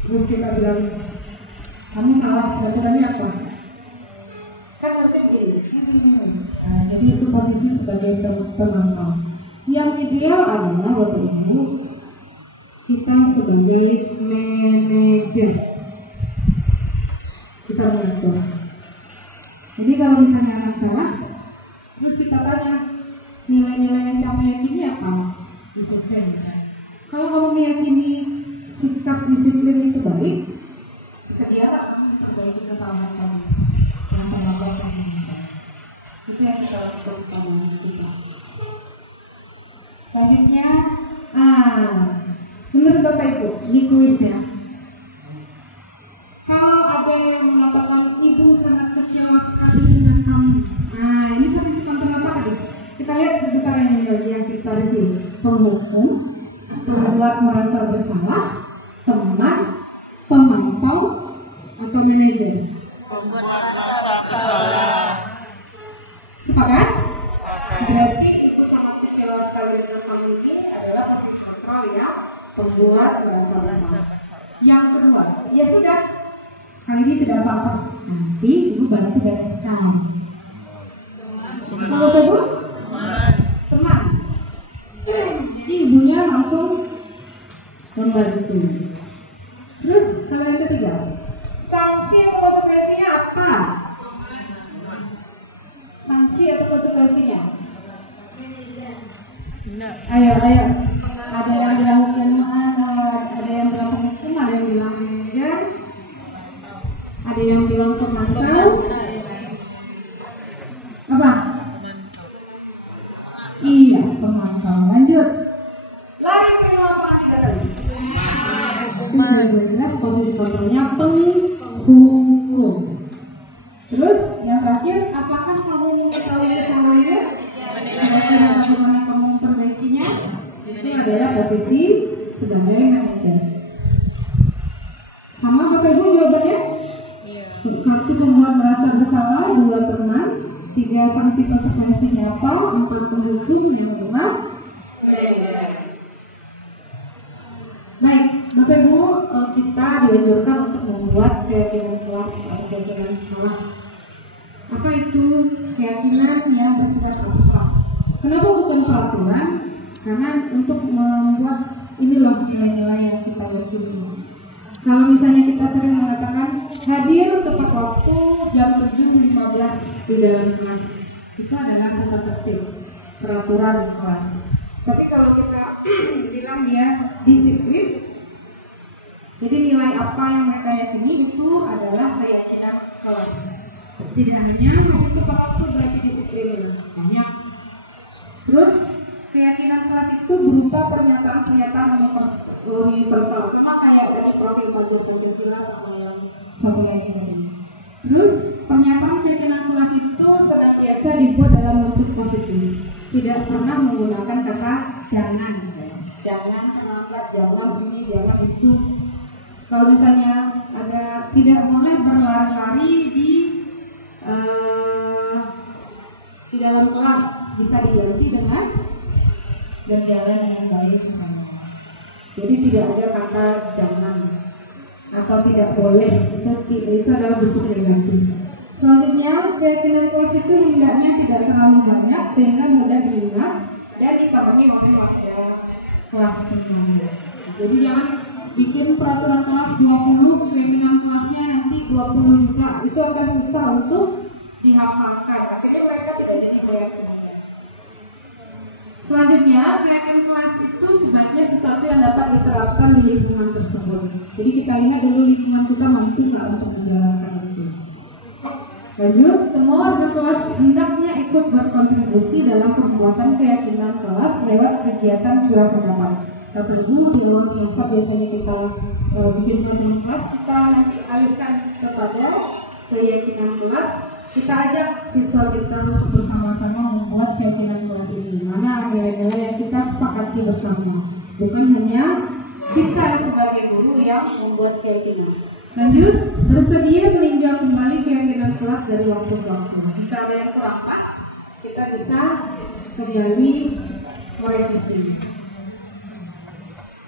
Terus kita bilang, kamu salah, aturannya apa? Kan harusnya begini. Nah, jadi itu posisi sebagai pemantau. Yang ideal adalah Bapak Ibu, kita sebagai manajer. Kita mengatur. Jadi kalau misalnya anak salah, terus kita tanya, nilai-nilai yang kamu yakini apa? Disiplin. Kalau kamu meyakini sikap disiplin itu baik, sedia Selanjutnya, menurut Bapak Ibu, ini kuisnya. Kalau ada yang mengatakan ibu sangat kecewa sekali dengan kamu, ini posisi kontrol apa tadi? Kita lihat sebentar yang kita review. Penghukum, membuat merasa bersalah, teman, pemantau, atau manajer. Membuat merasa bersalah. Sepakat? Berarti ibu sangat kecewa sekali dengan kamu ini adalah posisi kontrol ya, pembuat merasa bersalah. Yang kedua, ya sudah, kali ini tidak apa-apa. Nanti ibu bantu bereskan. Kalau ibu? Teman. Jadi ibunya langsung membantu. Terus kalau yang ketiga, sanksi atau konsekuensinya apa? Sanksi atau konsekuensinya? Ayo. Ada yang bilang ada yang bilang penghukum, ada yang bilang manajer, ada yang bilang pemantau. Apa? Iya, pemantau. Lanjut. Lari ke lapangan 3 kali. Jelas posisi kontrolnya penghukum. Terus yang terakhir, apakah kamu mengetahui kesalahannya? Bagaimana kamu memperbaikinya? Itu adalah posisi sebagai manajer. Sama Bapak Ibu jawabannya? 1 pembuat merasa bersalah, 2 teman, 3 sanksi konsekuensinya apa, 4 penghukum, yang kelima manajer. Baik, Bapak Ibu, kita dianjurkan untuk membuat keyakinan kelas atau keyakinan sekolah. Apa itu keyakinan yang bersifat abstrak? Kenapa bukan peraturan? Karena untuk membuat inilah nilai-nilai yang kita yakini. Kalau misalnya kita sering mengatakan hadir tepat waktu jam 7.15 di dalam kelas, itu adalah tata tertib, peraturan kelas. Tapi kalau kita bilang dia disiplin, jadi nilai apa yang mereka yakini itu adalah keyakinan kelas. Tidak hanya hadir tepat waktu berarti disiplin, banyak. Terus keyakinan kelas itu berupa pernyataan-pernyataan universal, sama kayak dari profil Pancasila atau yang satunya ini. Terus pernyataan keyakinan kelas itu senantiasa dibuat dalam bentuk positif, tidak pernah menggunakan kata jangan terlambat, jangan ini, jangan itu. Kalau misalnya ada tidak boleh berlari-lari di dalam kelas, bisa diganti dengan berjalan dengan baik. Jadi tidak ada kata jangan atau tidak boleh, itu adalah bentuk negatif. Selanjutnya, keyakinan kelas itu hendaknya tidak terlalu banyak sehingga mudah diingat dan dipahami oleh warga kelas semuanya. Jadi jangan bikin peraturan kelas 20, keyakinan kelasnya nanti 20 juga, itu akan susah untuk dihafalkan. Akhirnya mereka tidak jadi keyakinan. Selanjutnya, keyakinan kelas itu sebaiknya sesuatu yang dapat diterapkan di lingkungan tersebut. Jadi kita lihat dulu lingkungan kita mampu nggak untuk menjalankan itu. Lanjut, semua warga kelas hendaknya ikut berkontribusi dalam pembuatan keyakinan kelas lewat kegiatan curah pendapat. Bapak Ibu, di awal semester biasanya kita bikin keyakinan kelas, kita nanti alihkan kepada keyakinan kelas. Kita ajak siswa kita untuk bersama-sama membuat keyakinan kelas ini. Mana nilai-nilai yang kita sepakati bersama, bukan hanya kita sebagai guru yang membuat keyakinan. Lanjut, bersedia meninjau kembali keyakinan kelas dari waktu ke waktu. Jika ada yang kurang pas, kita bisa kembali merevisi.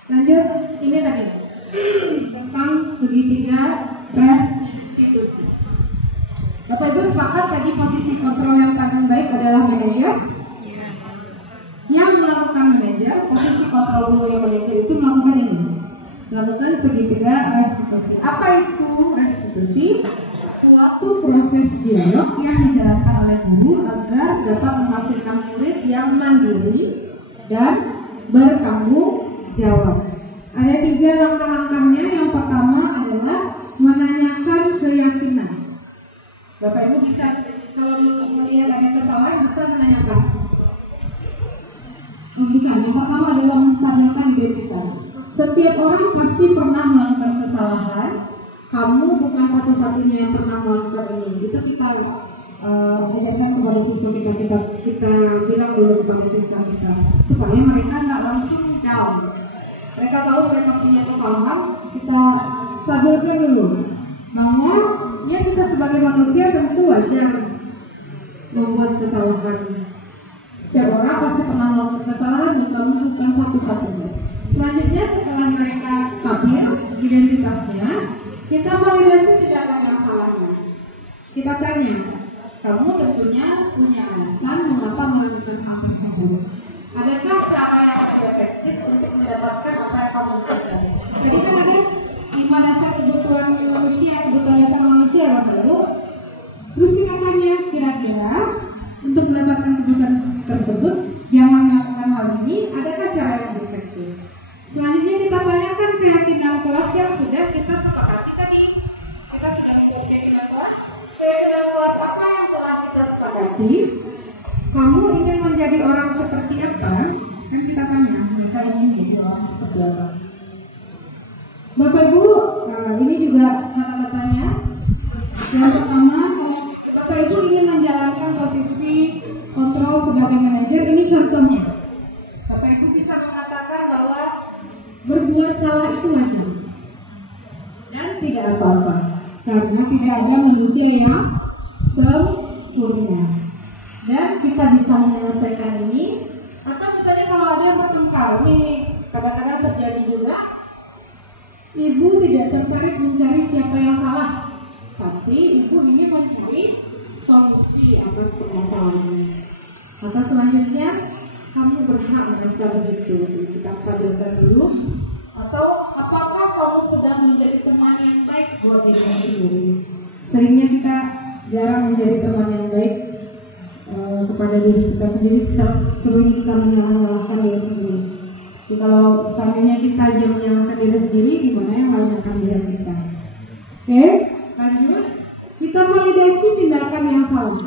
Lanjut, ini tadi tentang segitiga restitusi. Bapak Ibu sepakat tadi posisi kontrol yang paling baik adalah manajer. Yang melakukan manajer, posisi kontrol guru yang manajer itu melakukan ini, melakukan segitiga restitusi. Apa itu restitusi? Suatu proses dialog yang dijalankan oleh guru agar dapat menghasilkan murid yang mandiri dan bertanggung jawab. Ada 3 langkah-langkahnya. Yang pertama adalah menanyakan keyakinan. Bapak Ibu bisa, kalau melihat ada kesalahan, bisa menanyakan. Bukan, yang pertama adalah menstabilkan identitas. Setiap orang pasti pernah melakukan kesalahan. Kamu bukan satu-satunya yang pernah melakukan ini. Itu kita ajarkan kepada siswa kita bilang dulu kepada siswa kita supaya mereka nggak langsung down. Mereka tahu mereka punya kesalahan, kita stabilkan dulu. Namun, ya kita sebagai manusia tentu wajar membuat kesalahan. Setiap orang pasti pernah melakukan kesalahan dan kamu bukan satu-satunya. Selanjutnya setelah mereka stabil identitasnya, kita validasi tindakan yang salahnya. Kita tanya, kamu tentunya punya alasan mengapa melakukan hal tersebut. Adakah cara yang lebih efektif untuk mendapatkan apa yang kamu inginkan? Tadi kan ada 5 dasar kebutuhan dasar manusia Bapak Ibu. Terus kita tanya, kira-kira untuk mendapatkan kebutuhan tersebut jangan melakukan hal ini, adakah cara yang lebih efektif? Selanjutnya kita tanyakan keyakinan kelas yang sudah kita sepakati tadi. Kita sudah membuat keyakinan kelas apa yang telah kita sepakati. Kamu ingin menjadi orang seperti apa? Kan kita tanya, mereka ingin menjadi orang seperti apa? Bapak Ibu, ini juga kata-katanya. Yang pertama, Bapak Ibu ingin menjalankan posisi kontrol sebagai manajer, ini contohnya. Bapak Ibu bisa mengatakan bahwa berbuat salah itu wajar dan tidak apa-apa, karena tidak ada manusia yang sempurna dan kita bisa menyelesaikan ini. Atau misalnya kalau ada yang bertengkar, ini kadang-kadang terjadi juga. Ibu tidak tertarik mencari siapa yang salah, tapi ibu ingin mencari solusi atas permasalahannya. Atau selanjutnya, kamu berhak merasa begitu. Kita stabilkan dulu. Atau apakah kamu sudah menjadi teman yang baik buat diri sendiri? Seringnya kita jarang menjadi teman yang baik kepada diri kita sendiri. Sering kita menyalahkan diri sendiri. Jadi kalau seandainya kita aja menyalahkan diri sendiri, gimana yang menyalahkan diri kita? Oke, lanjut. Kita validasi tindakan yang salah.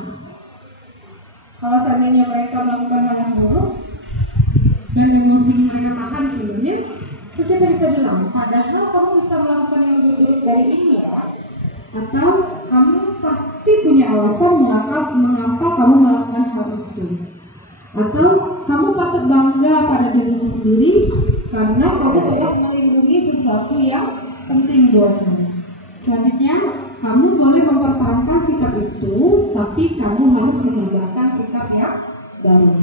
Kalau seandainya mereka melakukan hal yang buruk dan emosi mereka tahan sebenarnya, terus kita bisa bilang, padahal kamu bisa melakukan yang lebih buruk dari ini ya. Atau kamu pasti punya alasan mengapa kamu melakukan hal itu. Atau kamu patut bangga pada dirimu sendiri karena kamu telah melindungi sesuatu yang penting buat kamu. Selanjutnya, kamu boleh mempertahankan sikap itu, tapi kamu harus meninggalkan sikap yang baru.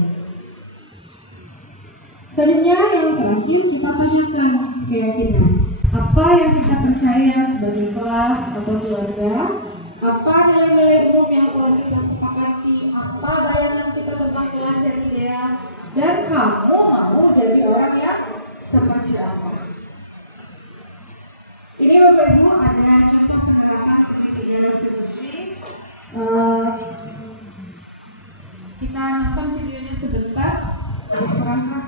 Selanjutnya, yang terakhir kita tanyakan keyakinan. Apa yang kita percaya sebagai kelas atau keluarga? Apa nilai-nilai umum yang telah kita sepakati? Apa bayangan kita tentang kelas yang ideal? Dan kamu mau jadi orang yang seperti apa? Ini Bapak Ibu ada contoh penerapan studi restitusi. Kita nonton videonya sebentar. Kurang khas.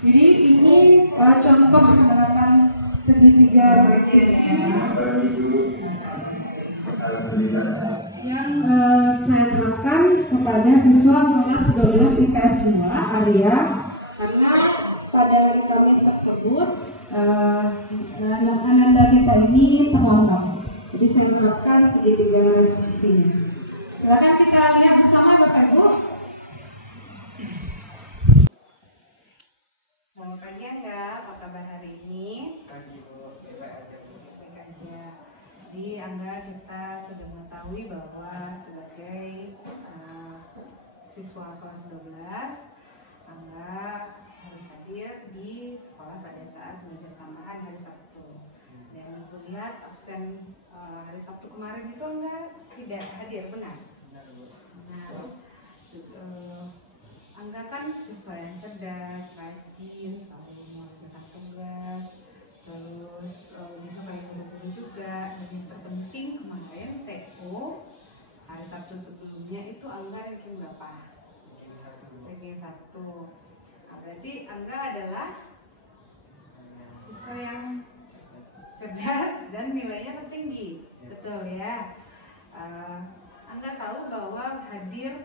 Jadi ini contoh penerapan segitiga yang saya terapkan kepada siswa kelas 12 IPS 2 Arya, karena pada hari Kamis tersebut anak-anak kita ini terlambat. Jadi saya terapkan segitiga sini. Silakan kita lihat bersama Bapak Ibu. Selamat pagi Angga, apa kabar hari ini? Pagi Bu, baik aja. Jadi Angga kita sudah mengetahui bahwa sebagai siswa kelas 12, Angga harus hadir di sekolah pada saat belajar tambahan hari Sabtu. Dan aku lihat absen hari Sabtu kemarin itu Angga tidak hadir, benar? Nah, Angga kan siswa yang cerdas, rajin, selalu mengerjakan tugas, terus disukai guru juga. Dan yang terpenting kemarin TO hari Sabtu sebelumnya itu Angga ranking berapa? Ranking 1. Nah, berarti Angga adalah siswa yang cerdas dan nilainya tertinggi, betul ya? Angga tahu bahwa hadir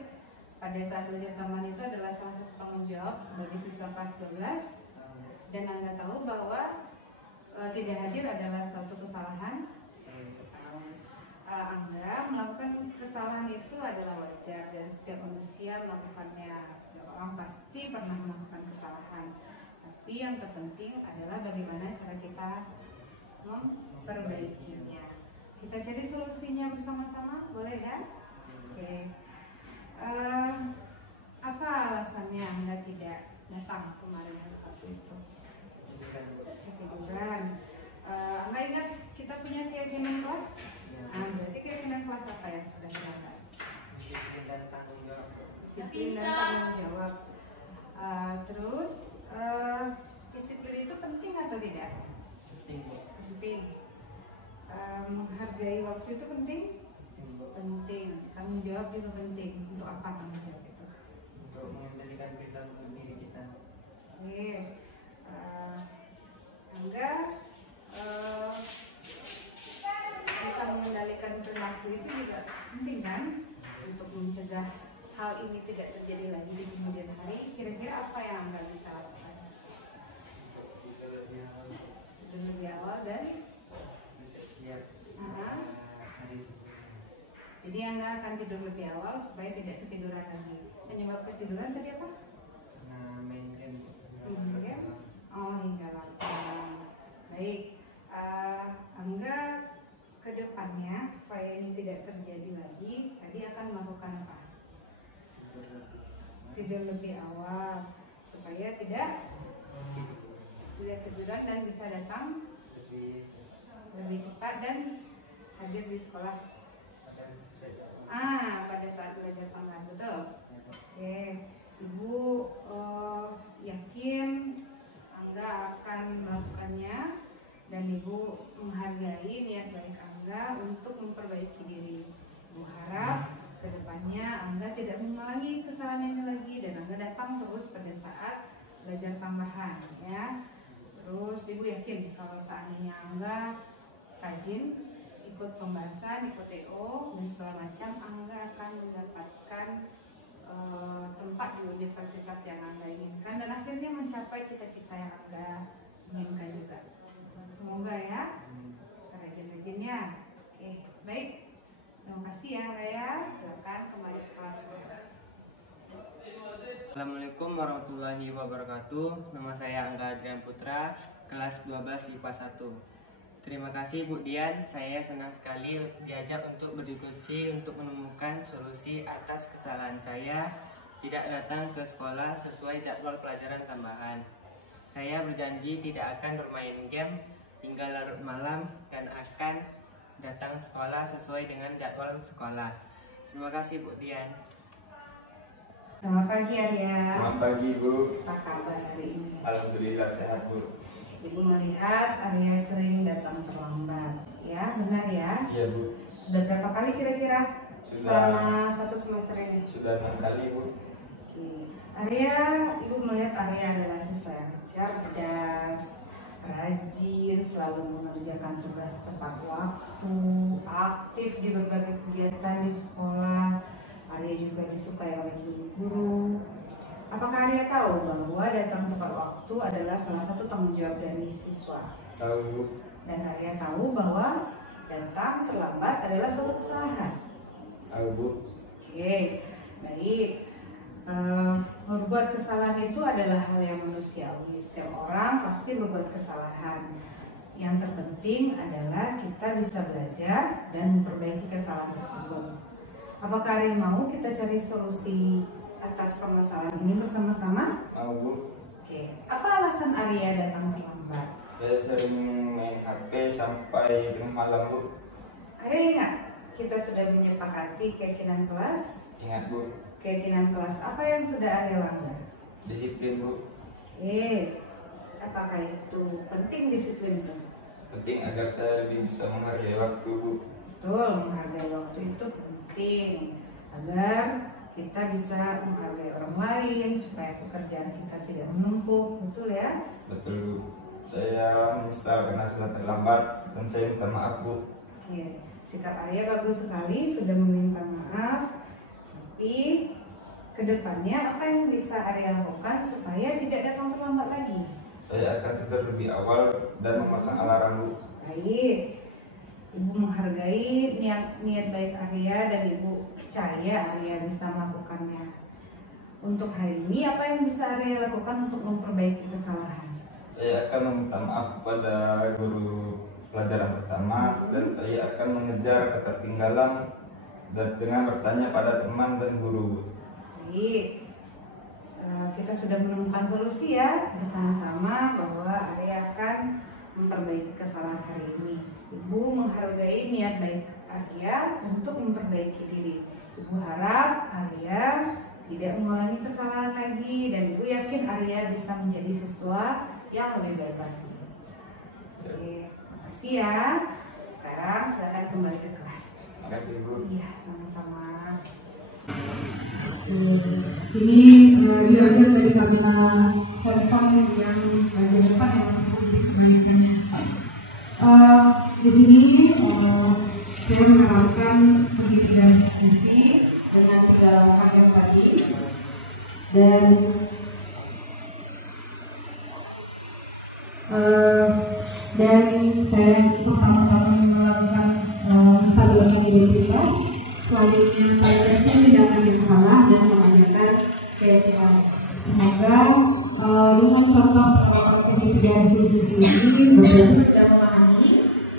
pada saat belajar tambahan itu adalah salah satu tanggung jawab sebagai siswa kelas 12, dan Angga tahu bahwa tidak hadir adalah suatu kesalahan. Angga melakukan kesalahan itu adalah wajar dan setiap manusia melakukannya. Setiap orang pasti pernah melakukan kesalahan. Tapi yang terpenting adalah bagaimana cara kita memperbaikinya. Kita cari solusinya bersama-sama, boleh ya? Oke. Apa alasannya Anda tidak datang kemarin hari Sabtu itu? Ketiduran. Anda ingat kita punya keyakinan kelas? Berarti keyakinan kelas apa yang sudah dilakukan? Disiplin dan tanggung jawab. Disiplin dan tanggung jawab. Terus disiplin itu penting atau tidak? Penting. Penting. Menghargai waktu itu penting? Penting. Tanggung jawab juga penting. Untuk apa tanggung jawab itu? Untuk mengendalikan perilaku diri kita. Oke. Angga bisa mengendalikan perilaku itu juga penting kan? Untuk mencegah hal ini tidak terjadi lagi di kemudian hari. Kira-kira apa yang Angga bisa lakukan? Tidur lebih awal dari? Siap. Hari. Jadi Anda akan tidur lebih awal supaya tidak ketiduran lagi. Penyebab ketiduran tadi apa? Nah, main game. Oh, hingga malam. Baik, Angga ke depannya supaya ini tidak terjadi lagi, tadi akan melakukan apa? Tidur lebih awal supaya tidak ketiduran dan bisa datang lebih cepat dan hadir di sekolah. Pada saat belajar tambahan, betul? Oke, Ibu yakin Angga akan melakukannya dan Ibu menghargai niat baik Angga untuk memperbaiki diri. Ibu harap kedepannya Angga tidak mengulangi kesalahan ini lagi dan Angga datang terus pada saat belajar tambahan, ya. Terus Ibu yakin kalau seandainya Angga rajin ikut pembahasan, ikut TO dan segala macam, Angga akan mendapatkan tempat di universitas yang Angga inginkan dan akhirnya mencapai cita-cita yang Angga inginkan juga. Semoga ya, rajin-rajinnya. Oke, baik. Terima kasih ya Angga ya. Silakan kembali ke kelas. Assalamualaikum warahmatullahi wabarakatuh. Nama saya Angga Adrian Putra, kelas 12 IPA 1. Terima kasih Bu Dian, saya senang sekali diajak untuk berdiskusi untuk menemukan solusi atas kesalahan saya tidak datang ke sekolah sesuai jadwal pelajaran tambahan. Saya berjanji tidak akan bermain game hingga larut malam dan akan datang sekolah sesuai dengan jadwal sekolah. Terima kasih Bu Dian. Selamat pagi Arya. Selamat pagi Bu. Apa kabar hari ini? Alhamdulillah sehat Bu. Ibu melihat Arya sering datang terlambat, ya benar ya? Iya Bu. Sudah berapa kali kira-kira selama satu semester ini? Sudah 6 kali Bu. Oke. Arya, Ibu melihat Arya adalah siswa yang cerdas, rajin, selalu mengerjakan tugas tepat waktu, aktif di berbagai kegiatan di sekolah. Arya juga disukai oleh guru-guru. Apakah Arya tahu bahwa datang tepat waktu adalah salah satu tanggung jawab dari siswa? Tahu Bu. Dan Arya tahu bahwa datang terlambat adalah suatu kesalahan? Tahu Bu. Oke, baik. Berbuat kesalahan itu adalah hal yang manusiawi. Setiap orang pasti berbuat kesalahan. Yang terpenting adalah kita bisa belajar dan memperbaiki kesalahan tersebut. Apakah Arya mau kita cari solusi atas permasalahan ini bersama-sama? Mau Bu. Oke, apa alasan Arya datang terlambat? Saya sering main HP sampai tengah malam Bu. Arya ingat, kita sudah menyepakati keyakinan kelas. Ingat Bu. Keyakinan kelas apa yang sudah Arya langgar? Disiplin Bu. Oke, apakah itu penting disiplin itu? Penting agar saya lebih bisa menghargai waktu Bu. Betul, menghargai waktu itu penting agar kita bisa menghargai orang lain supaya pekerjaan kita tidak menumpuk, betul ya? Betul Bu. Saya menyesal karena sudah terlambat dan saya minta maaf Bu. Oke, sikap Arya bagus sekali, sudah meminta maaf. Tapi kedepannya apa yang bisa Arya lakukan supaya tidak datang terlambat lagi? Saya akan tidur lebih awal dan memasang alarm Bu. Baik, Ibu menghargai niat baik Arya dan Ibu percaya Arya bisa melakukannya. Untuk hari ini apa yang bisa Arya lakukan untuk memperbaiki kesalahan? Saya akan meminta maaf kepada guru pelajaran pertama dan saya akan mengejar ketertinggalan dan dengan bertanya pada teman dan guru. Baik, kita sudah menemukan solusi ya bersama-sama bahwa Arya akan memperbaiki kesalahan hari ini. Ibu menghargai niat baik Arya untuk memperbaiki diri. Ibu harap Arya tidak mengulangi kesalahan lagi dan Ibu yakin Arya bisa menjadi siswa yang lebih baik lagi. Oke, makasih ya. Sekarang silakan kembali ke kelas. Terima kasih Bu. Iya, sama-sama. Ini diambil dari kabina telepon yang bagian depan yang dikembalikan. Di sini saya menerapkan segitiga fungsi dengan 3 langkah yang tadi dan saya pertama-tama melakukan stabilan identitas. Selanjutnya koreksi tindakan yang salah dan mengajarkan keyakinan. Semoga dengan contoh segitiga institusi ini Bapak sudah memahami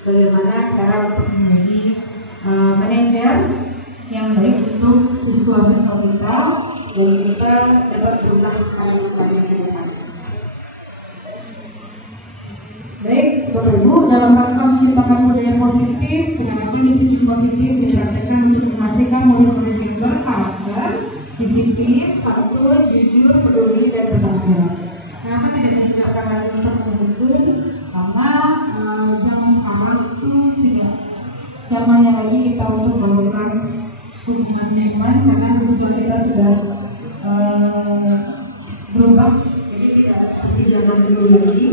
bagaimana cara untuk menjadi manajer yang baik untuk siswa-siswa kita dan kita dapat berubah karya ke depan. Baik, Bapak Ibu, dalam rangka menciptakan budaya positif, pengamatan disiplin positif dipraktekkan untuk memastikan murid-murid yang berkarakter, disiplin, santun, jujur, peduli, dan bertanggung jawab. Kenapa tidak menunjukkan lagi untuk mendukung? Karena zaman sekarang itu tidak zamannya lagi kita untuk melakukan hubungan karena siswa kita sudah berubah, jadi tidak harus seperti zaman dulu lagi.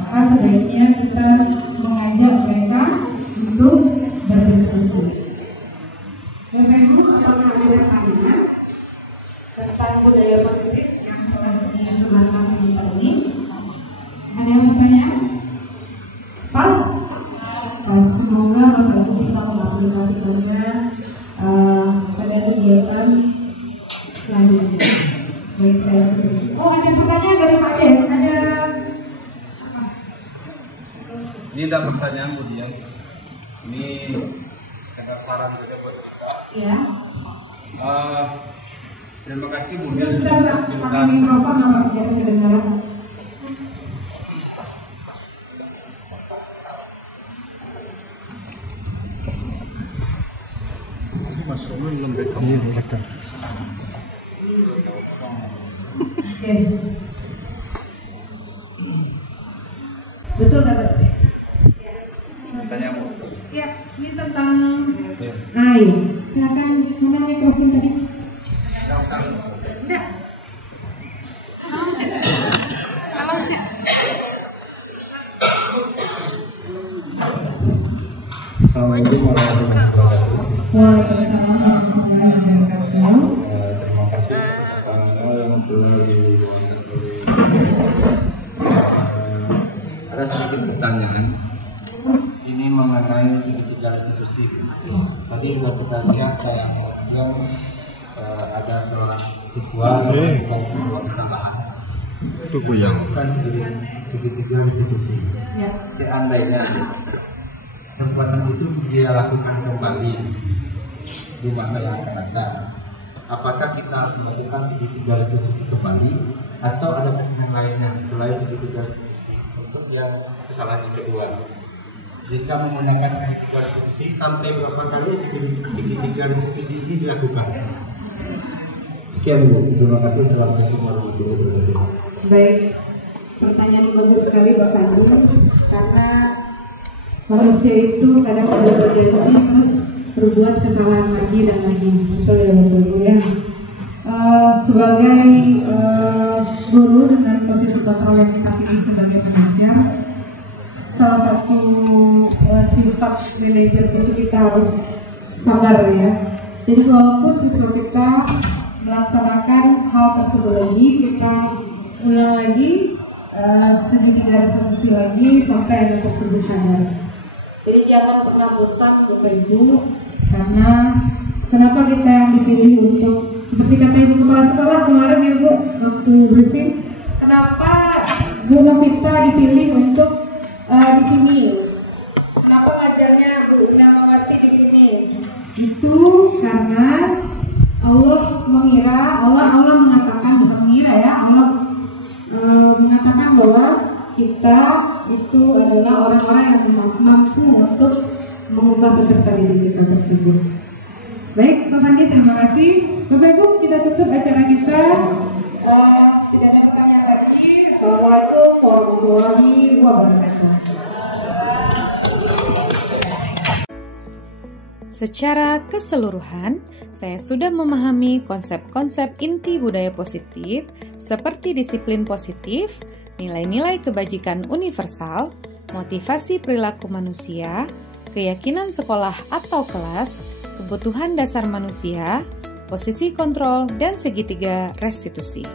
Maka sebaiknya kita mengajak mereka untuk berdiskusi. Bapak Ibu, kalau ada pertanyaan tentang budaya positif yang telah disebarkan kita ini, ada yang bertanya? Pas? Semoga Bapak Ibu bisa mengaplikasikannya pada kegiatan selanjutnya. Baik, saya sudah. Oh, ada pertanyaan dari Pak Den? Ada. Ini tidak pertanyaan Bu Dian. Ini sekedar saran saja buat kita. Ya. Terima kasih Bu Dian. Sudah pakai mikrofon kalau tidak kedengaran. Masuknya dalam rekam. Oke. Betul dapat. Tanya Bu. Ya, ini tentang air. Silakan mana mikrofon tadi? Enggak. Kalau cek. Assalamualaikum warahmatullahi wabarakatuh. Waalaikumsalam warahmatullahi wabarakatuh. Terima kasih yang telah diwakilkan. Ada sedikit pertanyaan. Ini mengenai segitiga restitusi. Tadi sudah kita lihat ada seorang siswa melakukan sebuah kesalahan. Itu yang segitiga restitusi. Seandainya perbuatan itu dia lakukan kembali di masa yang akan datang, apakah kita harus melakukan segitiga restitusi kembali atau ada pilihan lainnya selain segitiga restitusi untuk yang kesalahan yang kedua? Jika menggunakan segitiga restitusi, sampai berapa kali segitiga restitusi ini dilakukan? Sekian Bu, terima kasih. Assalamualaikum warahmatullahi wabarakatuh. Baik, pertanyaan bagus sekali Bapak Ibu, karena manusia itu kadang sudah berjanji terus berbuat kesalahan lagi dan lagi. Betul ya Bapak Ibu ya. Sebagai guru dengan posisi kontrol yang kita pilih sebagai manajer, salah satu sifat manajer itu kita harus sabar ya. Jadi walaupun siswa kita melaksanakan hal tersebut lagi, kita ulang lagi segitiga restitusi lagi sampai ada tersebut sadar. Jadi jangan pernah bosan Bapak Ibu, karena kenapa kita yang dipilih untuk, seperti kata Ibu Kepala Sekolah kemarin ya Bu, waktu briefing, kenapa Bu Novita dipilih untuk di sini? Kenapa ngajarnya Bu Inamawati di sini? Itu karena Allah mengatakan, bukan mengira ya, Allah mengatakan bahwa kita itu adalah orang-orang yang mampu untuk mengubah peserta didik kita tersebut. Baik, Bapak Andi, terima kasih. Bapak Ibu, kita tutup acara kita. Tidak ada pertanyaan lagi. Assalamualaikum warahmatullahi wabarakatuh. Secara keseluruhan, saya sudah memahami konsep-konsep inti budaya positif seperti disiplin positif, nilai-nilai kebajikan universal, motivasi perilaku manusia, keyakinan sekolah atau kelas, kebutuhan dasar manusia, posisi kontrol, dan segitiga restitusi.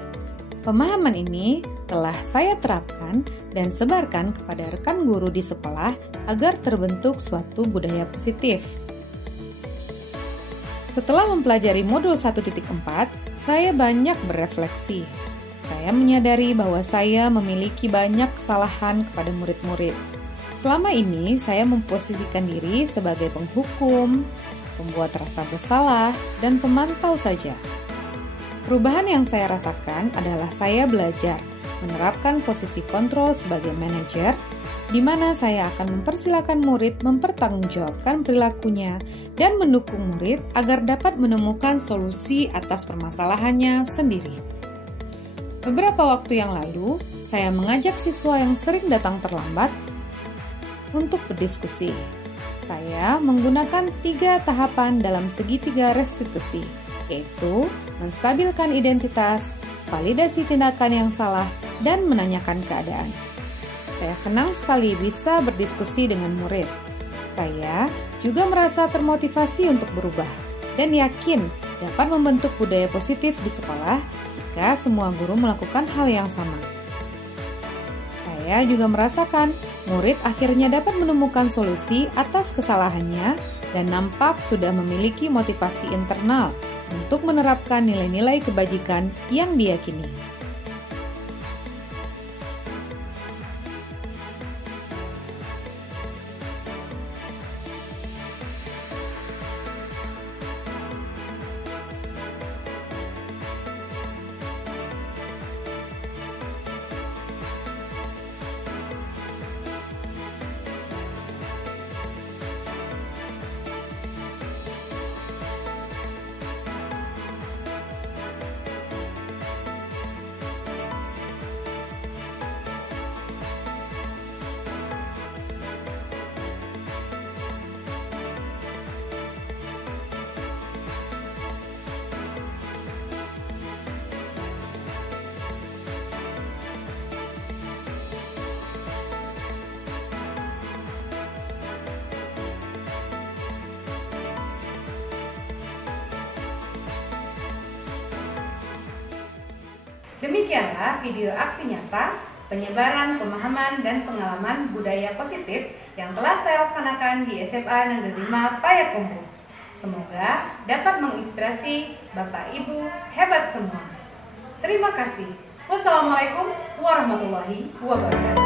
Pemahaman ini telah saya terapkan dan sebarkan kepada rekan guru di sekolah agar terbentuk suatu budaya positif. Setelah mempelajari modul 1.4, saya banyak berefleksi. Saya menyadari bahwa saya memiliki banyak kesalahan kepada murid-murid. Selama ini, saya memposisikan diri sebagai penghukum, pembuat rasa bersalah, dan pemantau saja. Perubahan yang saya rasakan adalah saya belajar menerapkan posisi kontrol sebagai manajer, di mana saya akan mempersilahkan murid mempertanggungjawabkan perilakunya dan mendukung murid agar dapat menemukan solusi atas permasalahannya sendiri. Beberapa waktu yang lalu, saya mengajak siswa yang sering datang terlambat untuk berdiskusi. Saya menggunakan 3 tahapan dalam segitiga restitusi, yaitu menstabilkan identitas, validasi tindakan yang salah, dan menanyakan keadaan. Saya senang sekali bisa berdiskusi dengan murid. Saya juga merasa termotivasi untuk berubah dan yakin dapat membentuk budaya positif di sekolah jika semua guru melakukan hal yang sama. Saya juga merasakan murid akhirnya dapat menemukan solusi atas kesalahannya dan nampak sudah memiliki motivasi internal untuk menerapkan nilai-nilai kebajikan yang diyakini. Demikianlah video aksi nyata penyebaran pemahaman dan pengalaman budaya positif yang telah saya laksanakan di SMA Negeri 5 Payakumbuh. Semoga dapat menginspirasi Bapak Ibu hebat semua. Terima kasih. Wassalamualaikum warahmatullahi wabarakatuh.